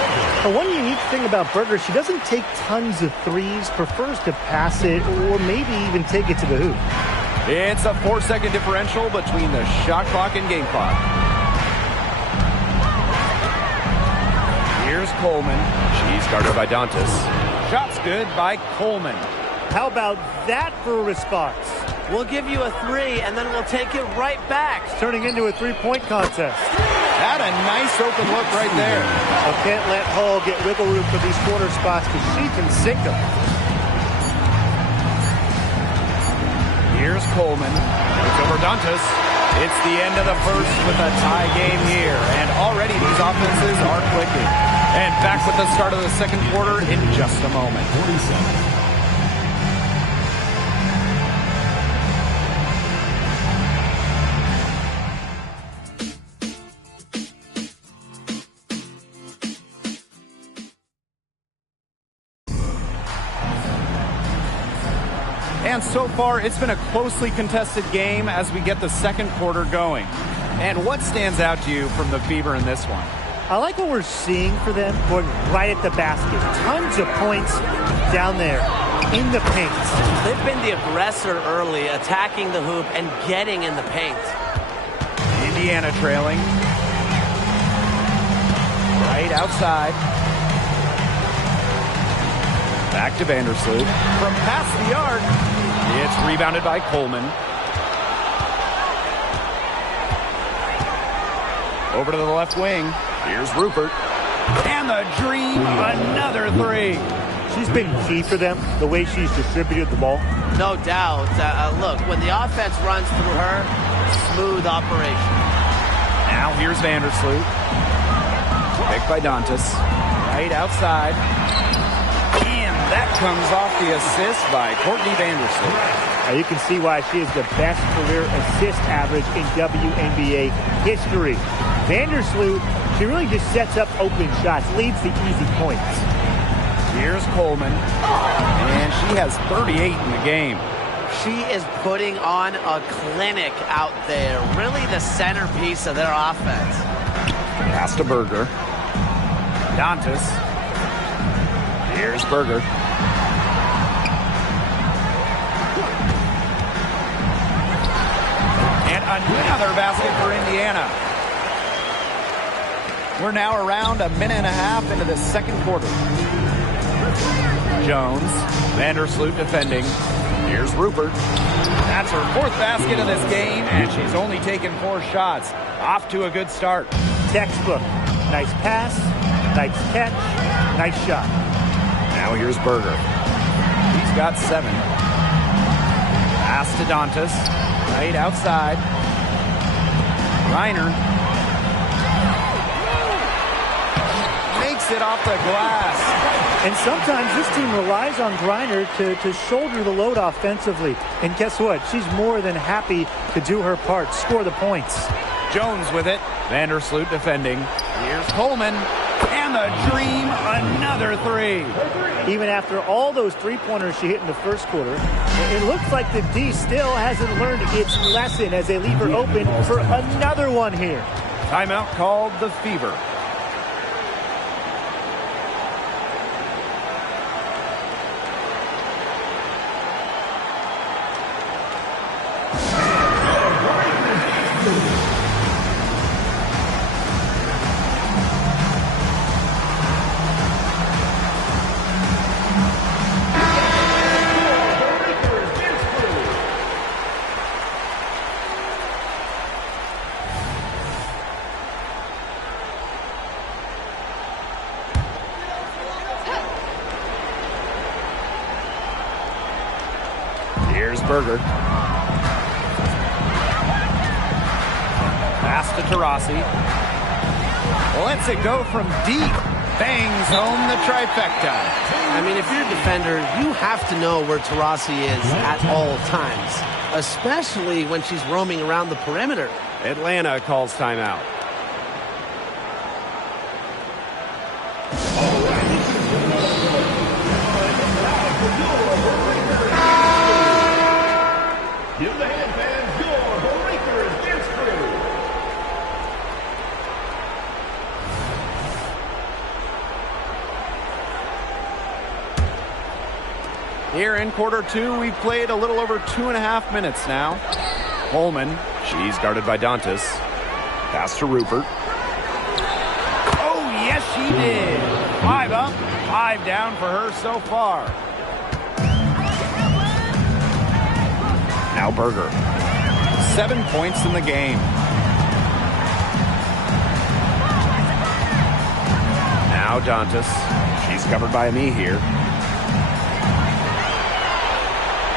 One unique thing about Berger, she doesn't take tons of threes, prefers to pass it or maybe even take it to the hoop. It's a 4-second differential between the shot clock and game clock. Here's Coleman. She's guarded by Dantas. Shot's good by Coleman. How about that for a response? We'll give you a three, and then we'll take it right back. It's turning into a three-point contest. Had a nice open look right there. I can't let Hall get wiggle room for these corner spots because she can sink them. Here's Coleman. It's over Dantas. It's the end of the first with a tie game here. And already these offenses are clicking. And back with the start of the second quarter in just a moment. 47. And so far, it's been a closely contested game as we get the second quarter going. And what stands out to you from the Fever in this one? I like what we're seeing for them going right at the basket. Tons of points down there in the paint. They've been the aggressor early, attacking the hoop and getting in the paint. Indiana trailing. Right outside. Back to Vandersloot. From past the arc, it's rebounded by Coleman. Over to the left wing. Here's Rupert. And the dream, another three. She's been key for them, the way she's distributed the ball. No doubt. Look, when the offense runs through her, smooth operation. Now here's Vandersloot. Picked by Dantas. Right outside. And that comes off the assist by Courtney Vandersloot. Now you can see why she is the best career assist average in WNBA history. Vandersloot, she really just sets up open shots, leads the easy points. Here's Coleman. And she has 38 in the game. She is putting on a clinic out there. Really the centerpiece of their offense. Pass to Berger. Dantas. Here's Berger. And another basket for Indiana. We're now around a minute and a half into the second quarter. Jones. Vandersloot defending. Here's Rupert. That's her fourth basket of this game, and she's only taken 4 shots. Off to a good start. Textbook. Nice pass, nice catch, nice shot. Now here's Berger. He's got 7. Pass to Dantas. Right outside. Reiner. Makes it off the glass. And sometimes this team relies on Griner to shoulder the load offensively. And guess what? She's more than happy to do her part, score the points. Jones with it. Vandersloot defending. Here's Coleman. And the dream, another 3. Even after all those three-pointers she hit in the first quarter, it looks like the D still hasn't learned its lesson as they leave her open for another one here. Timeout called the Fever. Here's Berger. Pass to Taurasi. Lets it go from deep. Bangs home the trifecta. I mean, if you're a defender, you have to know where Taurasi is at all times, especially when she's roaming around the perimeter. Atlanta calls timeout. Give the hand fans your Lakers dance crew. Here in quarter two, we've played a little over 2.5 minutes now. Coleman, she's guarded by Dantas. Pass to Rupert. Oh, yes, she did. 5 up, 5 down for her so far. Now Berger. 7 points in the game. Now Dantas. She's covered by Ami here.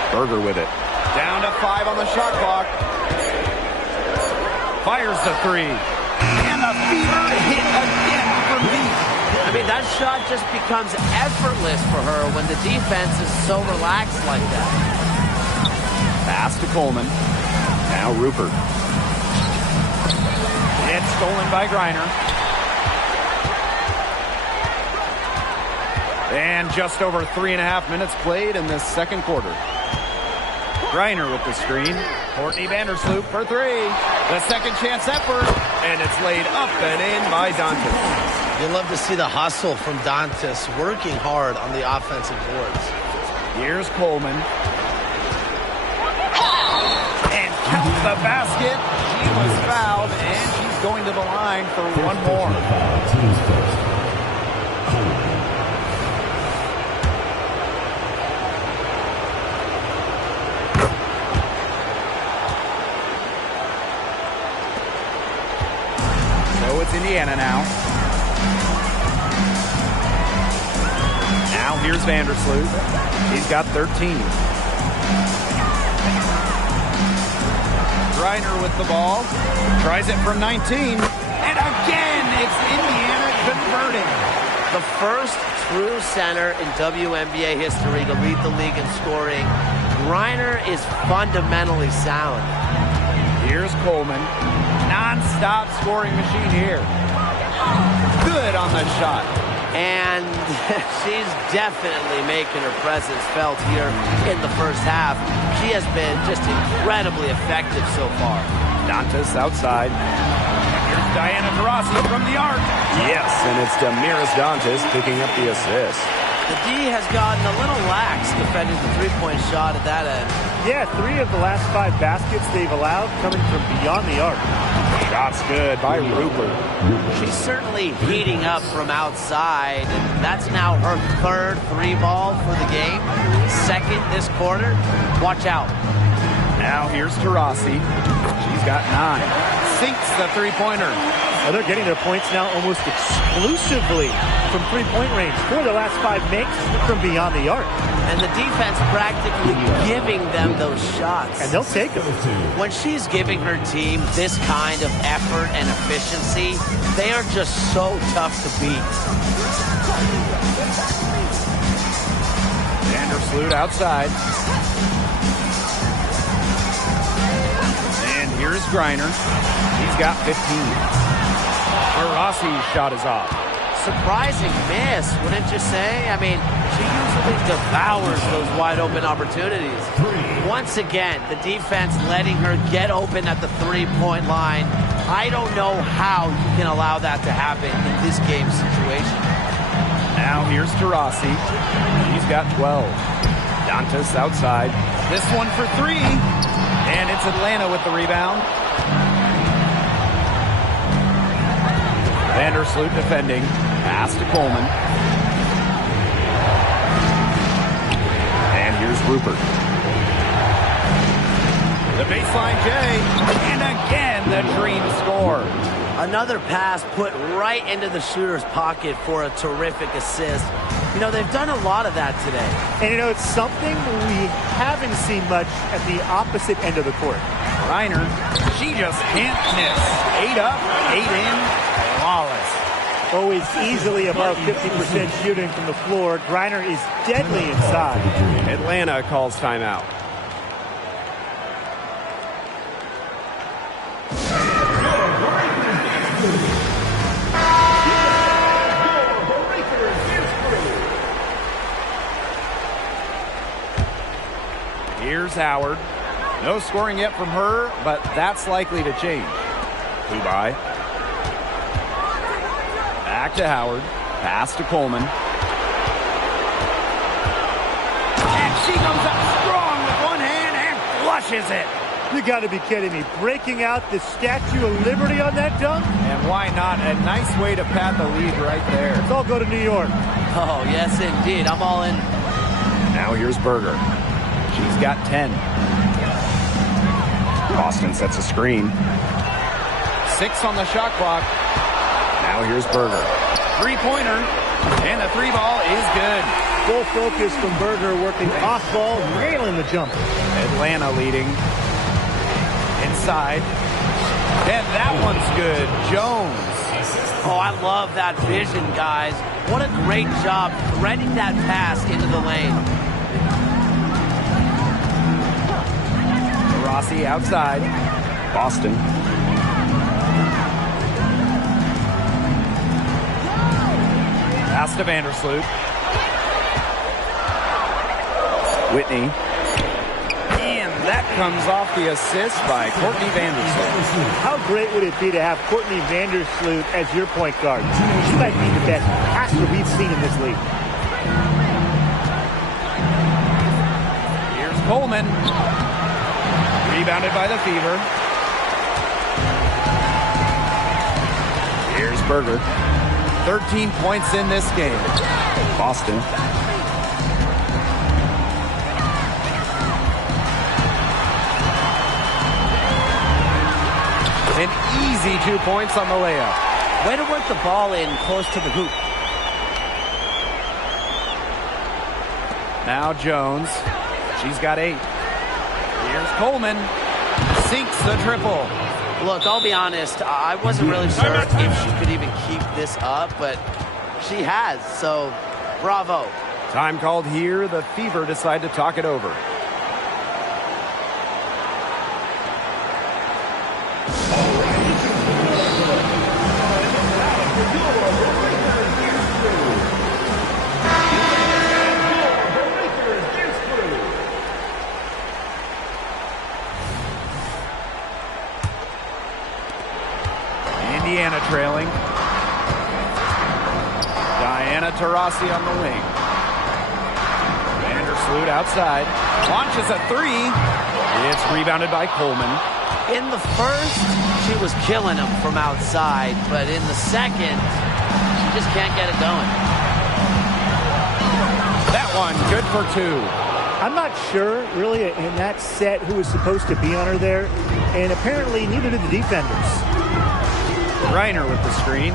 Berger with it. Down to 5 on the shot clock. Fires the 3. And a fever hit again from deep. I mean, that shot just becomes effortless for her when the defense is so relaxed like that. Pass to Coleman. Now Rupert. It's stolen by Griner. And just over 3.5 minutes played in this second quarter. Griner with the screen. Courtney Vandersloot for 3. The second chance effort. And it's laid up and in by Dantas. You love to see the hustle from Dantas working hard on the offensive boards. Here's Coleman. And counts the basket. She was fouled, and she's going to the line for one more. Team's first. So it's Indiana now. Now here's Vandersloot. He's got 13. Griner with the ball. Tries it from 19. And again, it's Indiana converting. The first true center in WNBA history to lead the league in scoring. Griner is fundamentally sound. Here's Coleman. Non-stop scoring machine here. Good on the shot. And she's definitely making her presence felt here in the first half. She has been just incredibly effective so far. Dantas outside. Here's Diana Taurasi from the arc. Yes, and it's Damiris Dantas picking up the assist. The D has gotten a little lax defending the three-point shot at that end. Yeah, 3 of the last 5 baskets they've allowed coming from beyond the arc. Shot's good by Rupert. She's certainly heating up from outside, and that's now her 3rd 3-ball for the game. 2nd this quarter. Watch out. Now here's Taurasi. She's got 9. Sinks the three-pointer. Well, they're getting their points now almost exclusively from three-point range. 4 of the last 5 makes from beyond the arc. And the defense practically giving them those shots. And they'll take them. When she's giving her team this kind of effort and efficiency, they are just so tough to beat. Vandersloot outside. And here's Griner. He's got 15. Taurasi's shot is off. Surprising miss, wouldn't you say? I mean, she usually devours those wide open opportunities. Once again, the defense letting her get open at the three-point line. I don't know how you can allow that to happen in this game situation. Now here's Taurasi. He's got 12. Dantas outside. This one for 3. And it's Atlanta with the rebound. Vandersloot defending. Pass to Coleman. And here's Rupert. The baseline J. And again, the dream score. Another pass put right into the shooter's pocket for a terrific assist. You know, they've done a lot of that today. And, you know, it's something we haven't seen much at the opposite end of the court. Griner, she just can't miss. 8 up, 8 in. Flawless. Always easily above 50% shooting from the floor. Griner is deadly inside. Atlanta calls timeout. Here's Howard. No scoring yet from her, but that's likely to change. Kubai. Back to Howard. Pass to Coleman. And she launches it. You got to be kidding me. Breaking out the Statue of Liberty on that dunk? And why not? A nice way to pad the lead right there. Let's all go to New York. Oh, yes, indeed. I'm all in. Now here's Berger. She's got 10. Boston sets a screen. 6 on the shot clock. Now here's Berger. Three-pointer. And the three ball is good. Full focus from Berger, working off ball, nailing the jump. Atlanta leading. Inside. And that one's good. Jones. Oh, I love that vision, guys. What a great job threading that pass into the lane. Rossi outside. Boston. Pass to Vandersloot. Whitney. And that comes off the assist by Courtney Vandersloot. How great would it be to have Courtney Vandersloot as your point guard? She might be the best passer we've seen in this league. Here's Coleman. Rebounded by the Fever. Here's Berger. 13 points in this game. Boston. An easy 2 points on the layup. Way to work the ball in close to the hoop. Now Jones. She's got 8. Here's Coleman. Sinks the triple. Look, I'll be honest, I wasn't really sure if she could even keep this up, but she has, so bravo. Time called here. The Fever decide to talk it over. Indiana trailing. Diana Taurasi on the wing. Vandersloot outside. Launches a 3. It's rebounded by Coleman. In the first, she was killing him from outside, but in the second, she just can't get it going. That one, good for 2. I'm not sure, really, in that set who was supposed to be on her there, and apparently neither did the defenders. Reiner with the screen.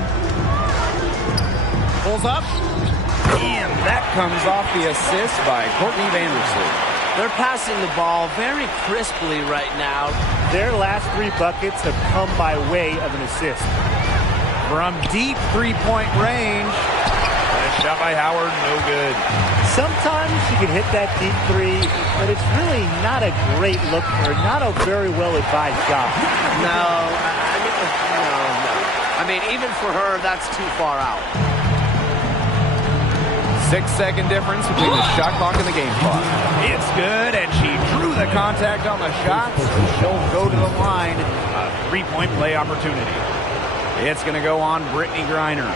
Pulls up. And that comes off the assist by Courtney Vandersloot. They're passing the ball very crisply right now. Their last 3 buckets have come by way of an assist. From deep three-point range. And a shot by Howard, no good. Sometimes you can hit that deep 3, but it's really not a great look for her. Not a very well-advised shot. No. I mean, even for her, that's too far out. 6-second difference between the shot clock and the game clock. It's good, and she drew the contact on the shot, so she'll go to the line. A 3-point play opportunity. It's going to go on Brittney Griner.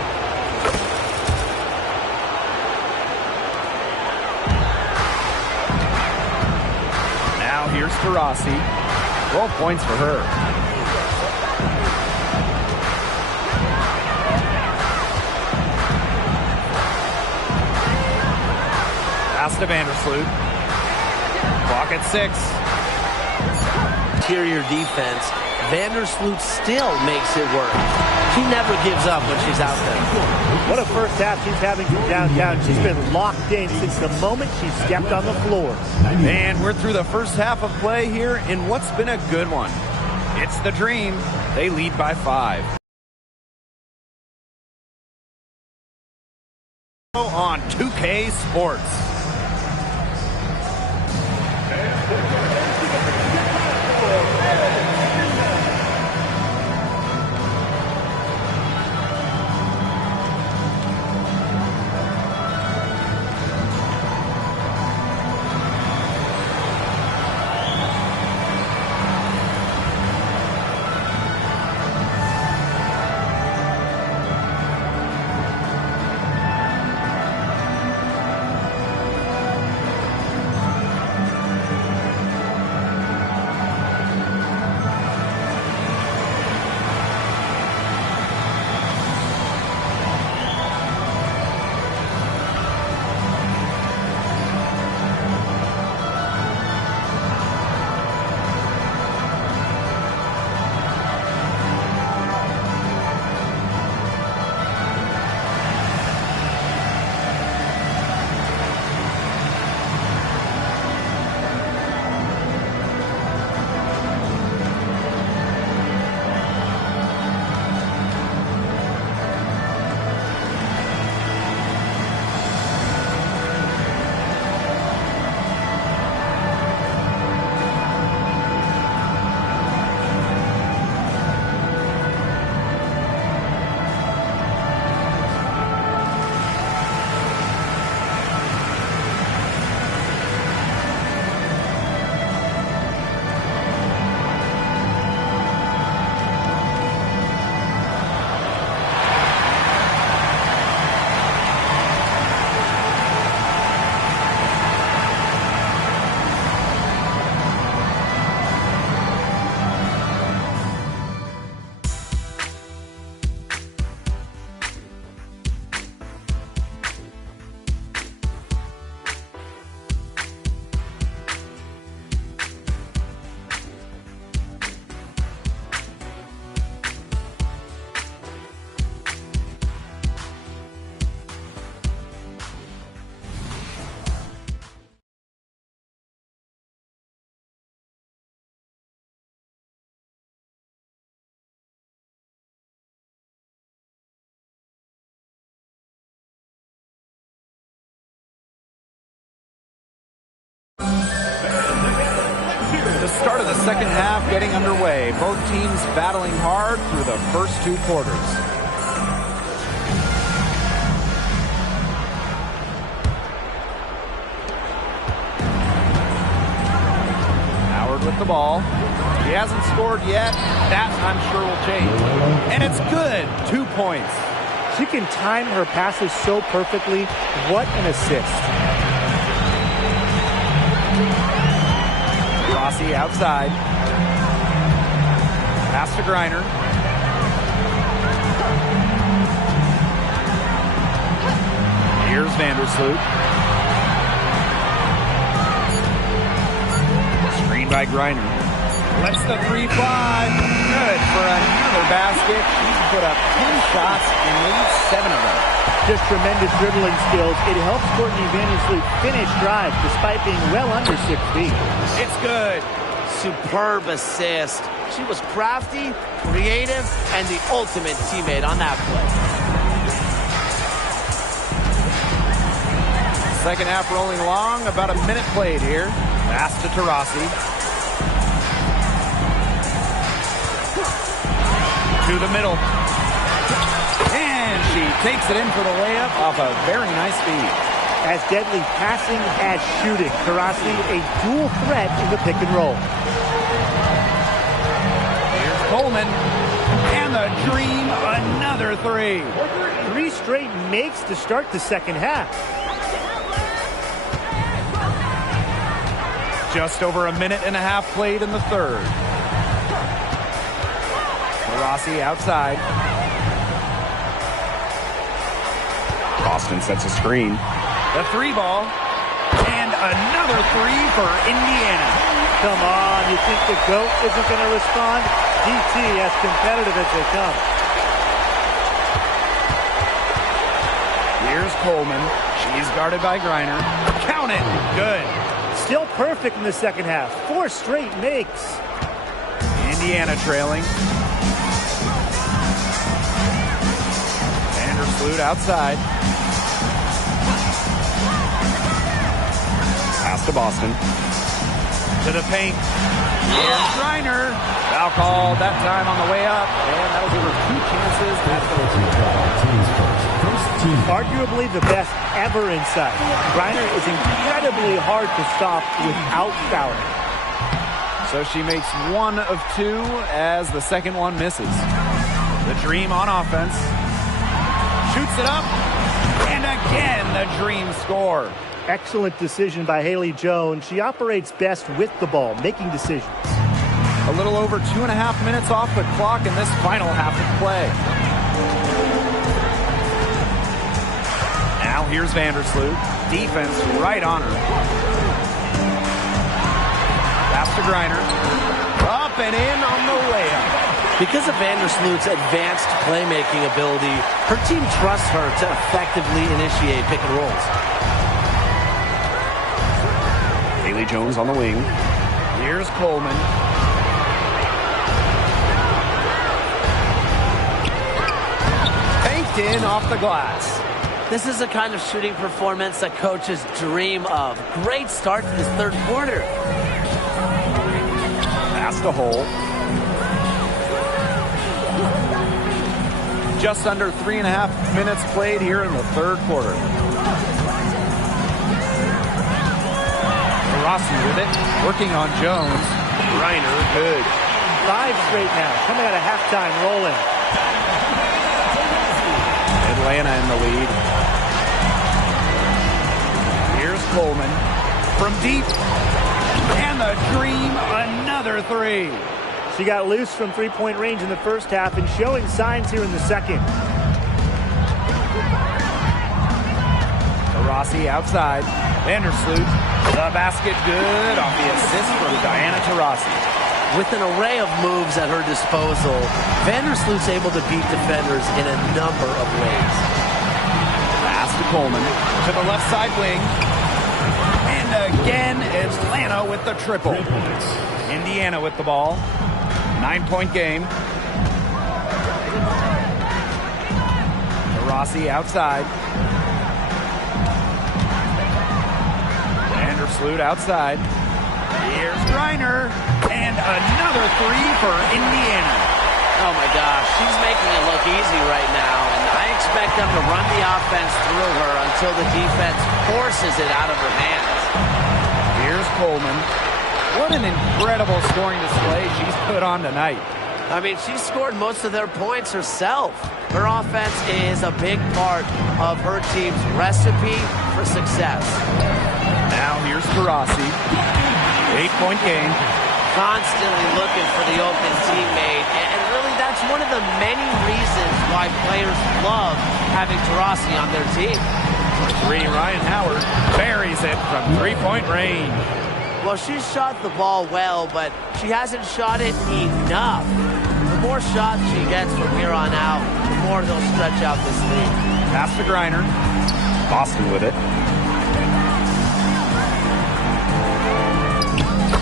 Now here's Taurasi. 12 points for her. Pass to Vandersloot. Clock at 6. Interior defense, Vandersloot still makes it work. She never gives up when she's out there. What a first half she's having from downtown. She's been locked in since the moment she stepped on the floor. And we're through the first half of play here in what's been a good one. It's the Dream. They lead by 5. On 2K Sports. The start of the second half getting underway. Both teams battling hard through the first 2 quarters. Howard with the ball. He hasn't scored yet. That, I'm sure, will change. And it's good. 2 points. She can time her passes so perfectly. What an assist. Rossi outside. Pass to Griner. Here's Vandersloot. Screen by Griner. Lets the 3 fly. Good for another basket. She's put up 10 shots and made 7 of them. Just tremendous dribbling skills. It helps Courtney Vandersloot finish drives despite being well under 6 feet. It's good. Superb assist. She was crafty, creative, and the ultimate teammate on that play. Second half rolling along. About a minute played here. Pass to Taurasi. To the middle. And she takes it in for the layup off a very nice feed. As deadly passing as shooting. Taurasi a dual threat in the pick and roll. Here's Coleman. And the Dream, another 3. 3 straight makes to start the second half. Just over a minute and a half played in the third. Rossi outside. Boston sets a screen. The 3 ball. And another 3 for Indiana. Come on, you think the GOAT isn't going to respond? DT as competitive as they come. Here's Coleman. She's guarded by Griner. Count it. Good. Still perfect in the second half. 4 straight makes. Indiana trailing. Vandersloot outside. Pass to Boston. To the paint. Here's Griner. Foul called that time on the way up. And that'll give her 2 chances at Arguably the best ever inside. Griner is incredibly hard to stop without fouling. So she makes 1 of 2 as the second one misses. The Dream on offense. Shoots it up. And again, the Dream score. Excellent decision by Haley Jones. She operates best with the ball, making decisions. A little over 2.5 minutes off the clock in this final half of play. Now here's Vandersloot. Defense right on her. Pass to Griner. Up and in on the layup. Because of Vandersloot's advanced playmaking ability, her team trusts her to effectively initiate pick and rolls. Haley Jones on the wing. Here's Coleman. Faked in off the glass. This is the kind of shooting performance that coaches dream of. Great start to this third quarter. Pass to Hole. Just under 3.5 minutes played here in the third quarter. Rossi with it, working on Jones. Griner, good. 5 straight now, coming out of halftime, rolling. Atlanta in the lead. Here's Coleman from deep. And the Dream, another 3. She got loose from three-point range in the first half and showing signs here in the second. Rossi outside. Vandersloot. The basket good off the assist from Diana Taurasi. With an array of moves at her disposal, Vandersloot's able to beat defenders in a number of ways. Pass to Coleman. To the left side wing. And again, Atlanta with the triple. Indiana with the ball. 9-point game. Taurasi outside. Vandersloot outside. Here's Griner. And another three for Indiana. Oh my gosh, she's making it look easy right now, and I expect them to run the offense through her until the defense forces it out of her hands. Here's Coleman. What an incredible scoring display she's put on tonight. I mean, she scored most of their points herself. Her offense is a big part of her team's recipe for success. Now here's Taurasi. 8-point game. Constantly looking for the open teammate, and really that's one of the many reasons why players love having Taurasi on their team. For three, Ryan Howard buries it from three-point range. Well, she shot the ball well, but she hasn't shot it enough. The more shots she gets from here on out, the more they'll stretch out this lead. Pass to Griner. Boston with it.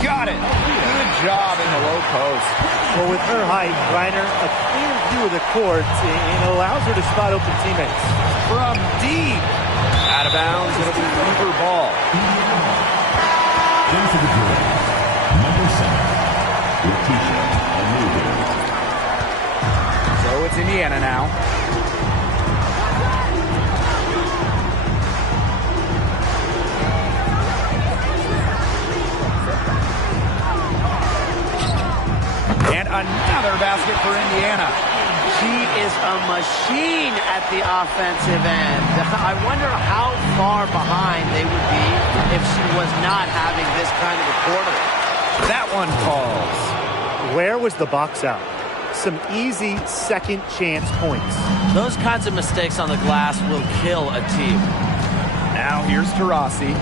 Got it. Good job in the low post. Well, with her height, Griner, a clear view of the court, and it allows her to spot open teammates. From deep. Out of bounds, it'll be Weaver ball. Into the drill. Number 7, Letitia Anubu. So it's Indiana now. And another basket for Indiana. She is a machine at the offensive end. I wonder how far behind they would be if she was not having this kind of a quarter. That one falls. Where was the box out? Some easy second chance points. Those kinds of mistakes on the glass will kill a team. Now here's Taurasi.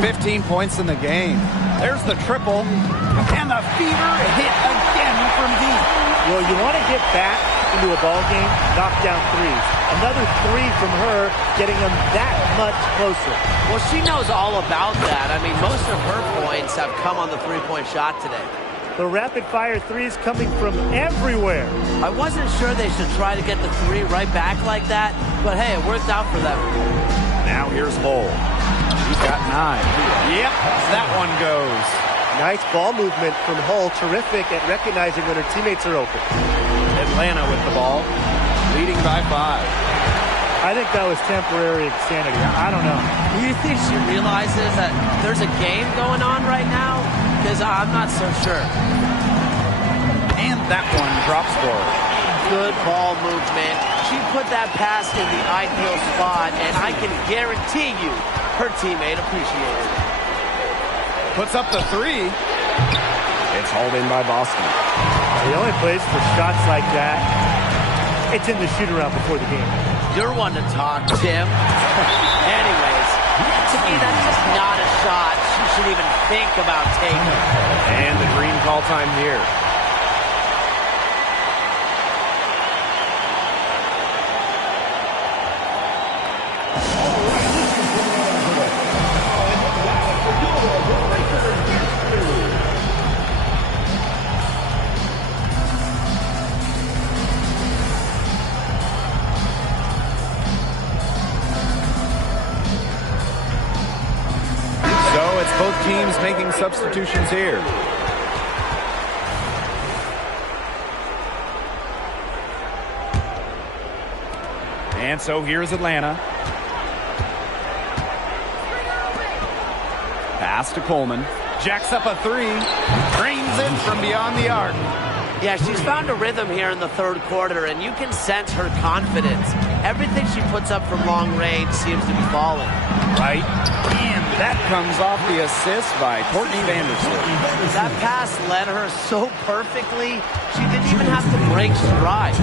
15 points in the game. There's the triple. And the fever hit again from deep. Well, you want to get back into a ball game, knock down threes. Another three from her, getting them that much closer. Well, she knows all about that. I mean, most of her points have come on the three-point shot today. The rapid-fire threes coming from everywhere. I wasn't sure they should try to get the three right back like that, but hey, it worked out for them. Now here's Hull. He's got 9. Yep, that one goes. Nice ball movement from Hull. Terrific at recognizing when her teammates are open. Atlanta with the ball, leading by 5. I think that was temporary insanity. I don't know. Do you think she realizes that there's a game going on right now? Because I'm not so sure. And that one drops for her. Good ball movement. She put that pass in the ideal spot, and I can guarantee you her teammate appreciated it. Puts up the 3. It's hauled in by Boston. The only place for shots like that, it's in the shoot-around before the game. You're one to talk, Tim. Anyways, to me, that's just not a shot she should even think about taking. And the green call time here. Both teams making substitutions here. And so here's Atlanta. Pass to Coleman. Jacks up a 3. Drains it from beyond the arc. Yeah, she's found a rhythm here in the third quarter, and you can sense her confidence. Everything she puts up from long range seems to be falling. Right. And that comes off the assist by Courtney Vandersloot. That pass led her so perfectly, she didn't even have to break stride.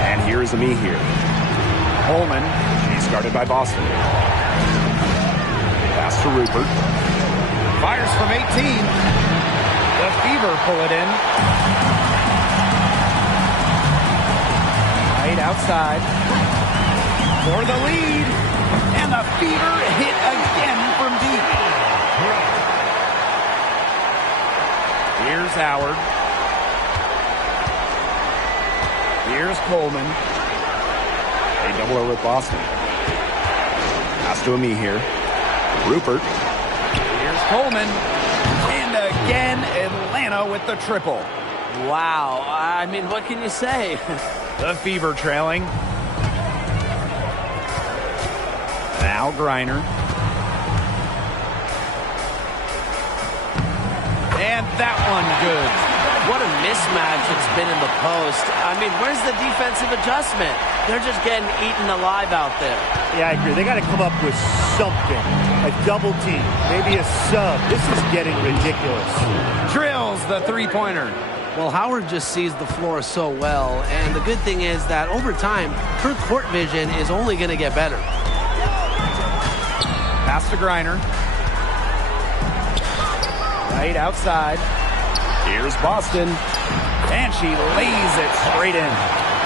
And here's me here. Coleman, she's guarded by Boston. Pass to Rupert. Fires from 18. The Fever pull it in. Right outside. For the lead. And the Fever hit again from deep. Here's Howard. Here's Coleman. They double her with Boston. Pass to me here. Rupert. Here's Coleman. again, Atlanta with the triple. Wow. I mean, what can you say? The Fever trailing. Now Griner. And that one good. What a mismatch it's been in the post. I mean, where's the defensive adjustment? They're just getting eaten alive out there. Yeah, I agree. They got to come up with something. A double team, maybe a sub. This is getting ridiculous. Drills the three-pointer. Well, Howard just sees the floor so well, and the good thing is that over time, her court vision is only going to get better. Pass to Griner. Right outside. Here's Boston. And she lays it straight in.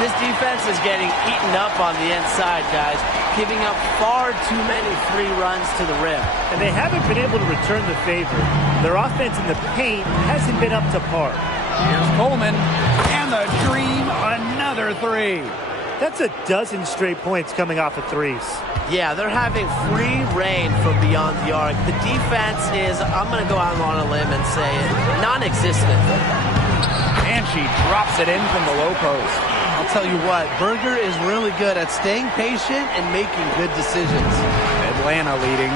This defense is getting eaten up on the inside, guys, giving up far too many free runs to the rim. And they haven't been able to return the favor. Their offense in the paint hasn't been up to par. Here's Coleman. And the Dream, another three. That's a dozen straight points coming off of threes. Yeah, they're having free reign from beyond the arc. The defense is, I'm going to go out on a limb and say it, non-existent. And she drops it in from the low post. I'll tell you what, Berger is really good at staying patient and making good decisions. Atlanta leading.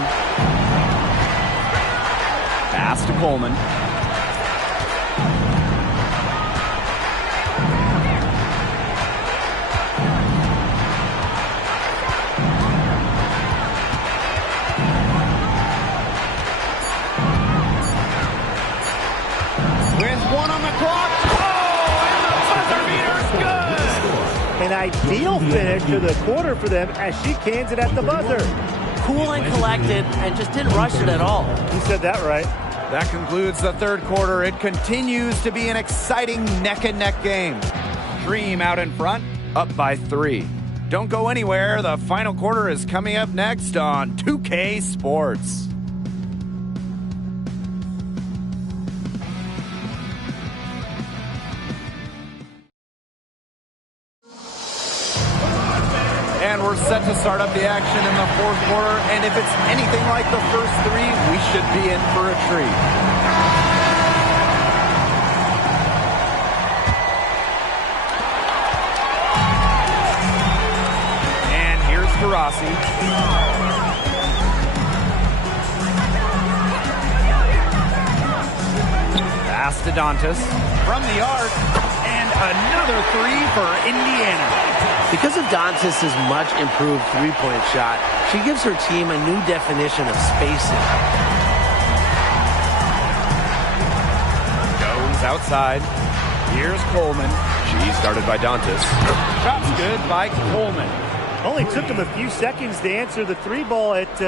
Pass to Coleman. An ideal finish to the quarter for them as she cans it at the buzzer. Cool and collected and just didn't rush it at all. You said that right. That concludes the third quarter. It continues to be an exciting neck-and-neck game. Dream out in front, up by 3. Don't go anywhere. The final quarter is coming up next on 2K Sports. And we're set to start up the action in the fourth quarter. And if it's anything like the first 3, we should be in for a treat. And here's Taurasi. Pass to Dantas from the arc. And another 3 for Indiana. Because of Dantas' much improved three-point shot, she gives her team a new definition of spacing. Jones outside. Here's Coleman. She started by Dantas. Shot's good by Coleman. Only took them a few seconds to answer the three ball at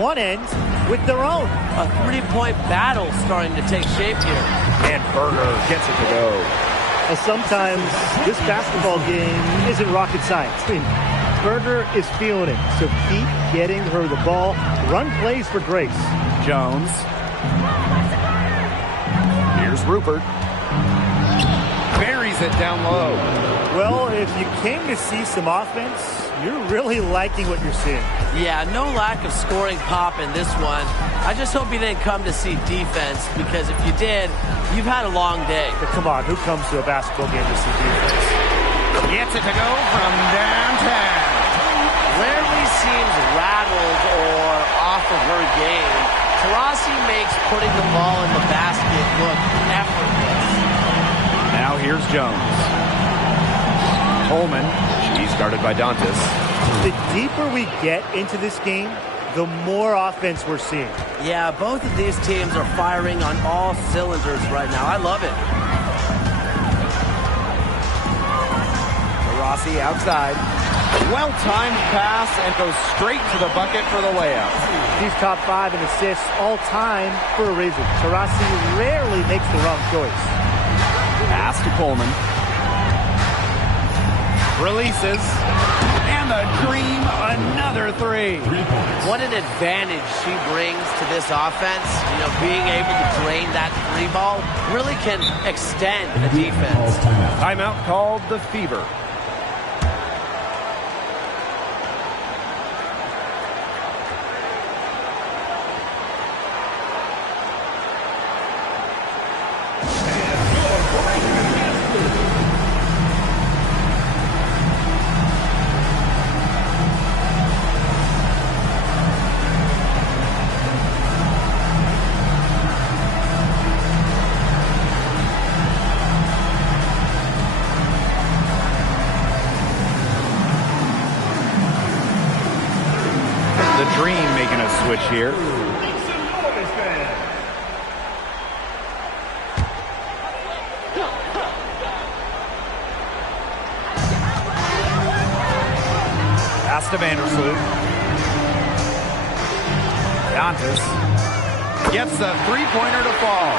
one end with their own. A three-point battle starting to take shape here. And Berger gets it to go. Sometimes this basketball game isn't rocket science. I mean, Berger is feeling it, so keep getting her the ball. Run plays for Grace. Jones. Here's Rupert. Buries it down low. Well, if you came to see some offense, you're really liking what you're seeing. Yeah, no lack of scoring pop in this one. I just hope you didn't come to see defense, because if you did, you've had a long day. But come on, who comes to a basketball game to see defense? Gets it to go from downtown. Rarely seems rattled or off of her game. Taurasi makes putting the ball in the basket look effortless. Now here's Jones. Coleman. She's guarded by Dantas. The deeper we get into this game, the more offense we're seeing. Yeah, both of these teams are firing on all cylinders right now. I love it. Taurasi outside. Well-timed pass and goes straight to the bucket for the layup. She's top 5 in assists all time for a reason. Taurasi rarely makes the wrong choice. Pass to Coleman. Releases. And the Dream, another 3. What an advantage she brings to this offense. You know, being able to drain that three ball really can extend the defense. Timeout called the Fever. Dream making a switch here. Pass to Vandersloot. Dantas gets the three-pointer to fall.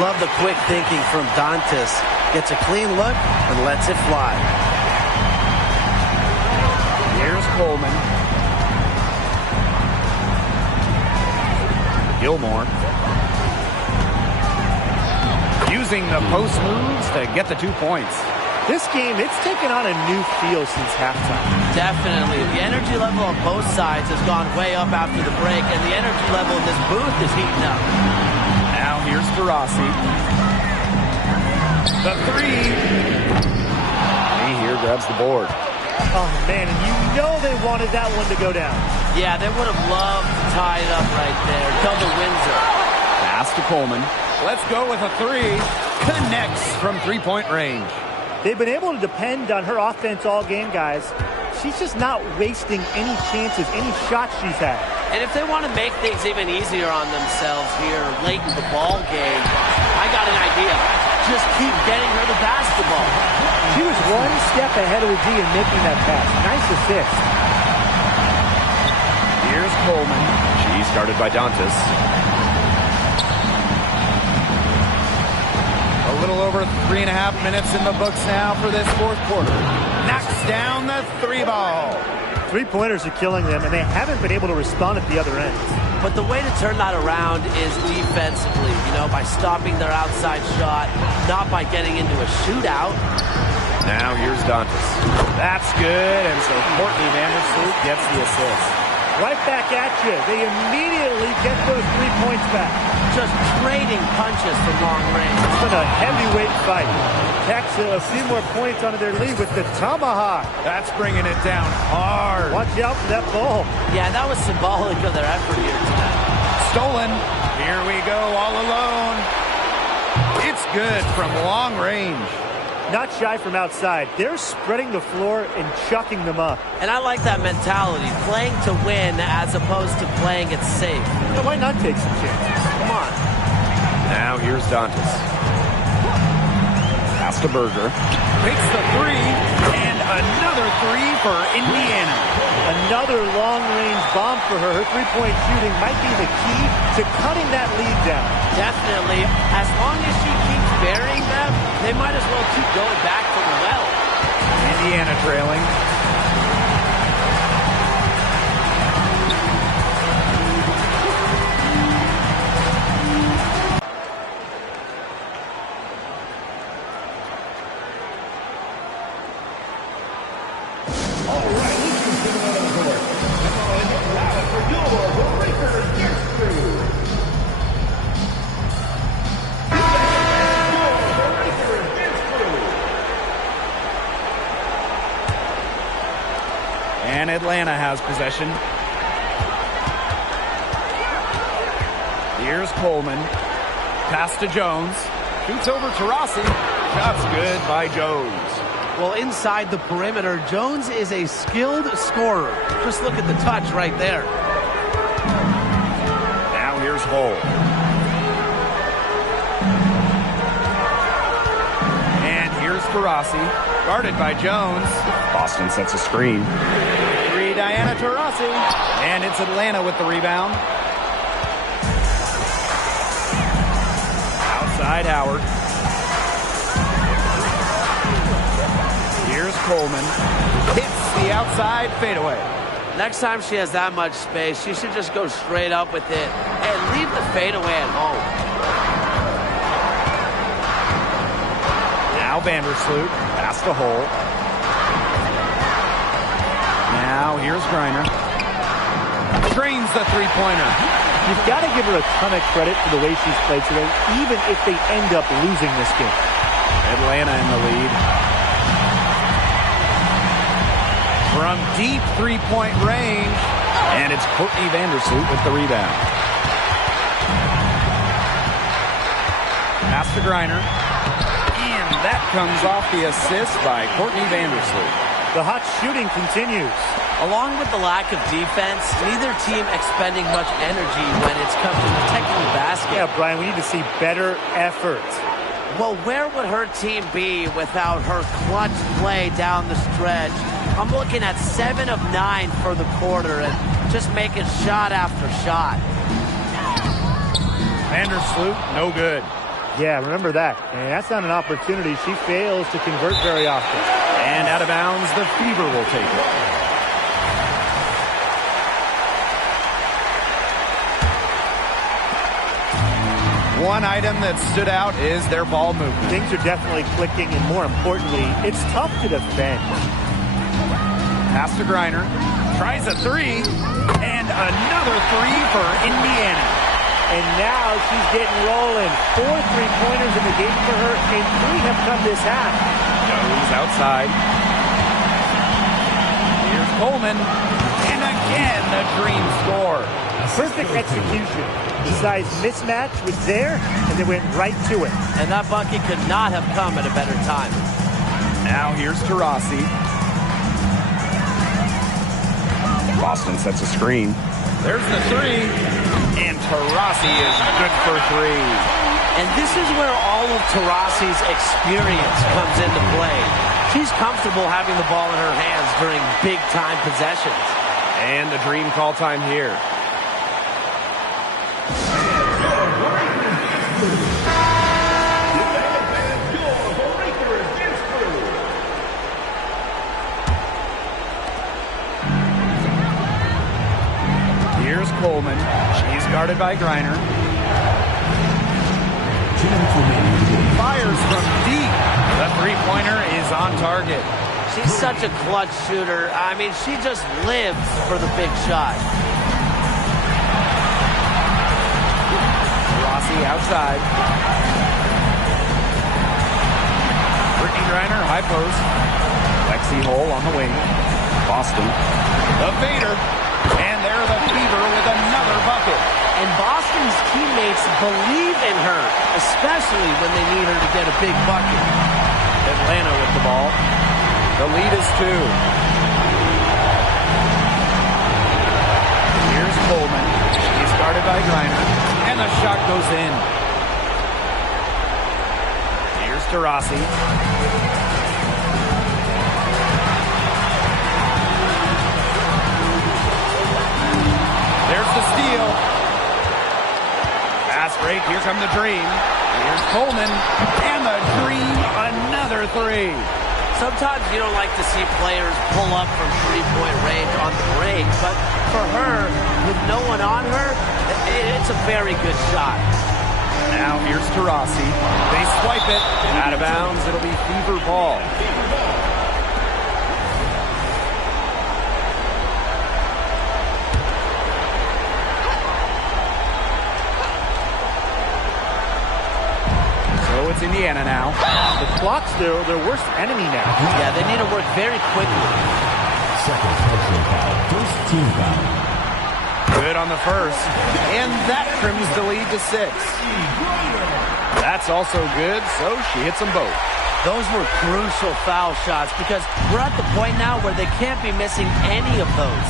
Love the quick thinking from Dantas. Gets a clean look and lets it fly. Here's Coleman. Gilmore. Using the post moves to get the 2 points. This game, it's taken on a new feel since halftime. Definitely. The energy level on both sides has gone way up after the break, and the energy level in this booth is heating up. Now here's Taurasi. The three. He here grabs the board. Oh, man, and you know they wanted that one to go down. Yeah, they would have loved to tie it up right there. Double Windsor. Pass to Coleman. Let's go with a three. Connects from three-point range. They've been able to depend on her offense all game, guys. She's just not wasting any chances, any shots she's had. And if they want to make things even easier on themselves here late in the ball game, I got an idea. Just keep getting her the basketball. She was one step ahead of the D in making that pass. Nice assist. Here's Coleman. She's guarded by Dantas. A little over 3.5 minutes in the books now for this fourth quarter. Knocks down the three ball. Three-pointers are killing them, and they haven't been able to respond at the other end. But the way to turn that around is defensively, by stopping their outside shot, not by getting into a shootout. Now here's Dantas. That's good, and so Courtney Vandersloot gets the assist. Right back at you. They immediately get those 3 points back. Just trading punches from long range. It's been a heavyweight fight. Tacks a few more points onto their lead with the tomahawk. That's bringing it down hard. Watch out for that ball. Yeah, that was symbolic of their effort here tonight. Stolen. Here we go, all alone. It's good from long range. Not shy from outside. They're spreading the floor and chucking them up. And I like that mentality, playing to win as opposed to playing it safe. So why not take some chances? Come on. Now here's Dantas. Pass to Berger. Makes the three, and another three for Indiana. Another long-range bomb for her. Her three-point shooting might be the key to cutting that lead down. Definitely. As long as she keeps burying them, they might as well keep going back to the well. Indiana trailing. And Atlanta has possession. Here's Coleman. Pass to Jones. Shoots over Taurasi. Shot's good by Jones. Well, inside the perimeter, Jones is a skilled scorer. Just look at the touch right there. Now here's Hull. And here's Taurasi. Guarded by Jones. Boston sets a screen. Three, Diana Taurasi. And it's Atlanta with the rebound. Outside Howard. Here's Coleman. Hits the outside fadeaway. Next time she has that much space, she should just go straight up with it and leave the fadeaway at home. Now Vandersloot. Pass to Hull. Now here's Griner. Drains the three-pointer. You've got to give her a ton of credit for the way she's played today, even if they end up losing this game. Atlanta in the lead. From deep three-point range, and it's Courtney Vandersloot with the rebound. Pass to Griner. And that comes off the assist by Courtney Vandersloot. The hot shooting continues. Along with the lack of defense, neither team expending much energy when it's come to protecting the basket. Yeah, Brian, we need to see better effort. Well, where would her team be without her clutch play down the stretch? I'm looking at 7 of 9 for the quarter and just making shot after shot. Vandersloot, no good. Yeah, remember that. And that's not an opportunity she fails to convert very often. And out of bounds, the Fever will take it. One item that stood out is their ball movement. Things are definitely clicking, and more importantly, it's tough to defend. Pass to Griner. Tries a three. And another three for Indiana. And now she's getting rolling. 4 3-pointers in the game for her, and 3 have come this half. Goes outside. Here's Coleman. And again, the dream score. Perfect execution. The size mismatch was there, and they went right to it. And that bucket could not have come at a better time. Now here's Taurasi. Boston sets a screen. There's the three. And Taurasi is good for 3. And this is where all of Taurasi's experience comes into play. She's comfortable having the ball in her hands during big-time possessions. And a dream call time here. Here's Coleman. She's guarded by Griner. Fires from deep. The three-pointer is on target. She's such a clutch shooter. I mean, she just lives for the big shot. Rossi outside. Brittany Griner, high post. Lexi Hole on the wing. Boston. The Vader. And there the Fever with another bucket. And Boston's teammates believe in her, especially when they need her to get a big bucket. Atlanta with the ball. The lead is 2. Here's Coleman. He's guarded by Griner. And the shot goes in. Here's Taurasi. There's the steal. Fast break. Here come the Dream. Here's Coleman. And the Dream, another 3. Sometimes you don't like to see players pull up from three-point range on the break, but for her, with no one on her, it's a very good shot. Now here's Taurasi. They swipe it. Out of bounds. It'll be Fever ball. So it's Indiana now. The clock's their worst enemy now. Yeah, they need to work very quickly. Second personal foul. First team foul. Good on the first. And that trims the lead to 6. That's also good, so she hits them both. Those were crucial foul shots because we're at the point now where they can't be missing any of those.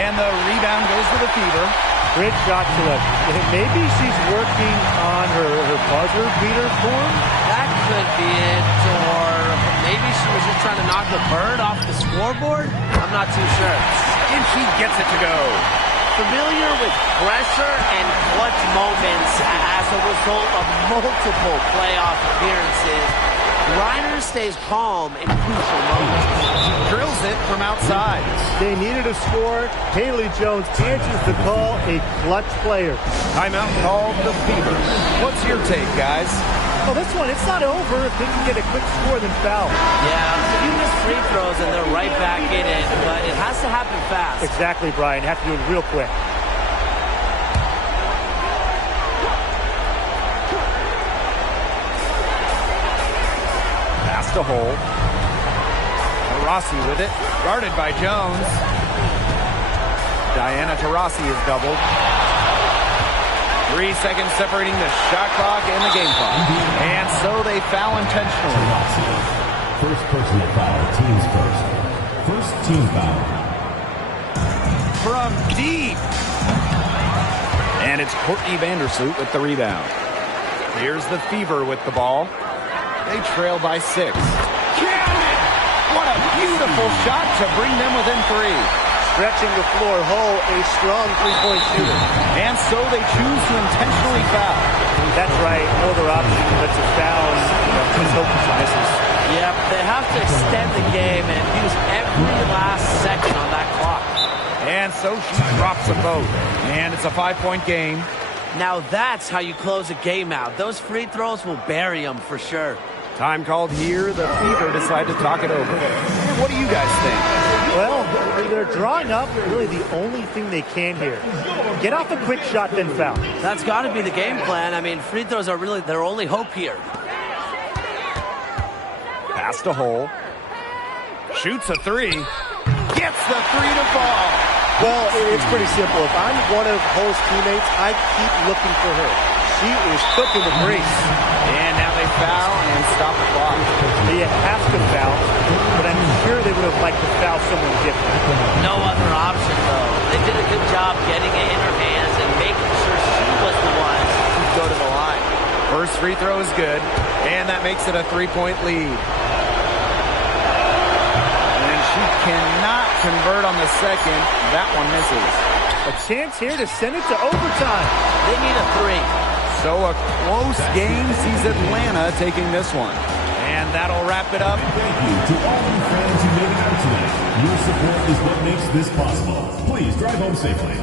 And the rebound goes to the Fever. Great shot to it. Maybe she's working on her buzzer beater form. That could be it, or maybe she was just trying to knock the bird off the scoreboard. I'm not too sure. And she gets it to go. Familiar with pressure and clutch moments as a result of multiple playoff appearances, Griner stays calm in crucial moments. Drills it from outside. They needed a score. Haley Jones answers the call, a clutch player. Timeout called the Fever. What's your take, guys? Well, this one, it's not over if they can get a quick score then foul. Yeah, a few missed free throws and they're right back in it, but it has to happen fast. Exactly, Brian. Have to do it real quick. Pass to Hole. Taurasi with it. Guarded by Jones. Diana Taurasi is doubled. 3 seconds separating the shot clock and the game clock. And so they foul intentionally. First personal foul, teams first. First team foul. From deep. And it's Courtney Vandersloot with the rebound. Here's the Fever with the ball. They trail by 6. Counted! What a beautiful shot to bring them within 3. Stretching the floor, Hull a strong three-point shooter. And so they choose to intentionally foul. That's right. No other option but to foul and just hope she misses. Yep, they have to extend the game and use every last second on that clock. And so she drops them both. And it's a 5-point game. Now that's how you close a game out. Those free throws will bury them for sure. Time called here. The Fever decide to talk it over. What do you guys think? Well, they're drawing up really the only thing they can here. Get off a quick shot, then foul. That's got to be the game plan. I mean, free throws are really their only hope here. Pass to Hull. Shoots a 3. Gets the 3 to fall. Well, it's pretty simple. If I'm one of Hull's teammates, I keep looking for her. She is cooking the grease. And now they foul and stop the clock. They have to foul, but I'm sure they would have liked to foul someone different. No other option, though. They did a good job getting it in her hands and making sure she was the one to go to the line. First free throw is good, and that makes it a 3-point lead. And she cannot convert on the second. That one misses. A chance here to send it to overtime. They need a 3. So a close game sees Atlanta taking this one. And that'll wrap it up. Thank you to all you fans who made it out tonight. Your support is what makes this possible. Please drive home safely.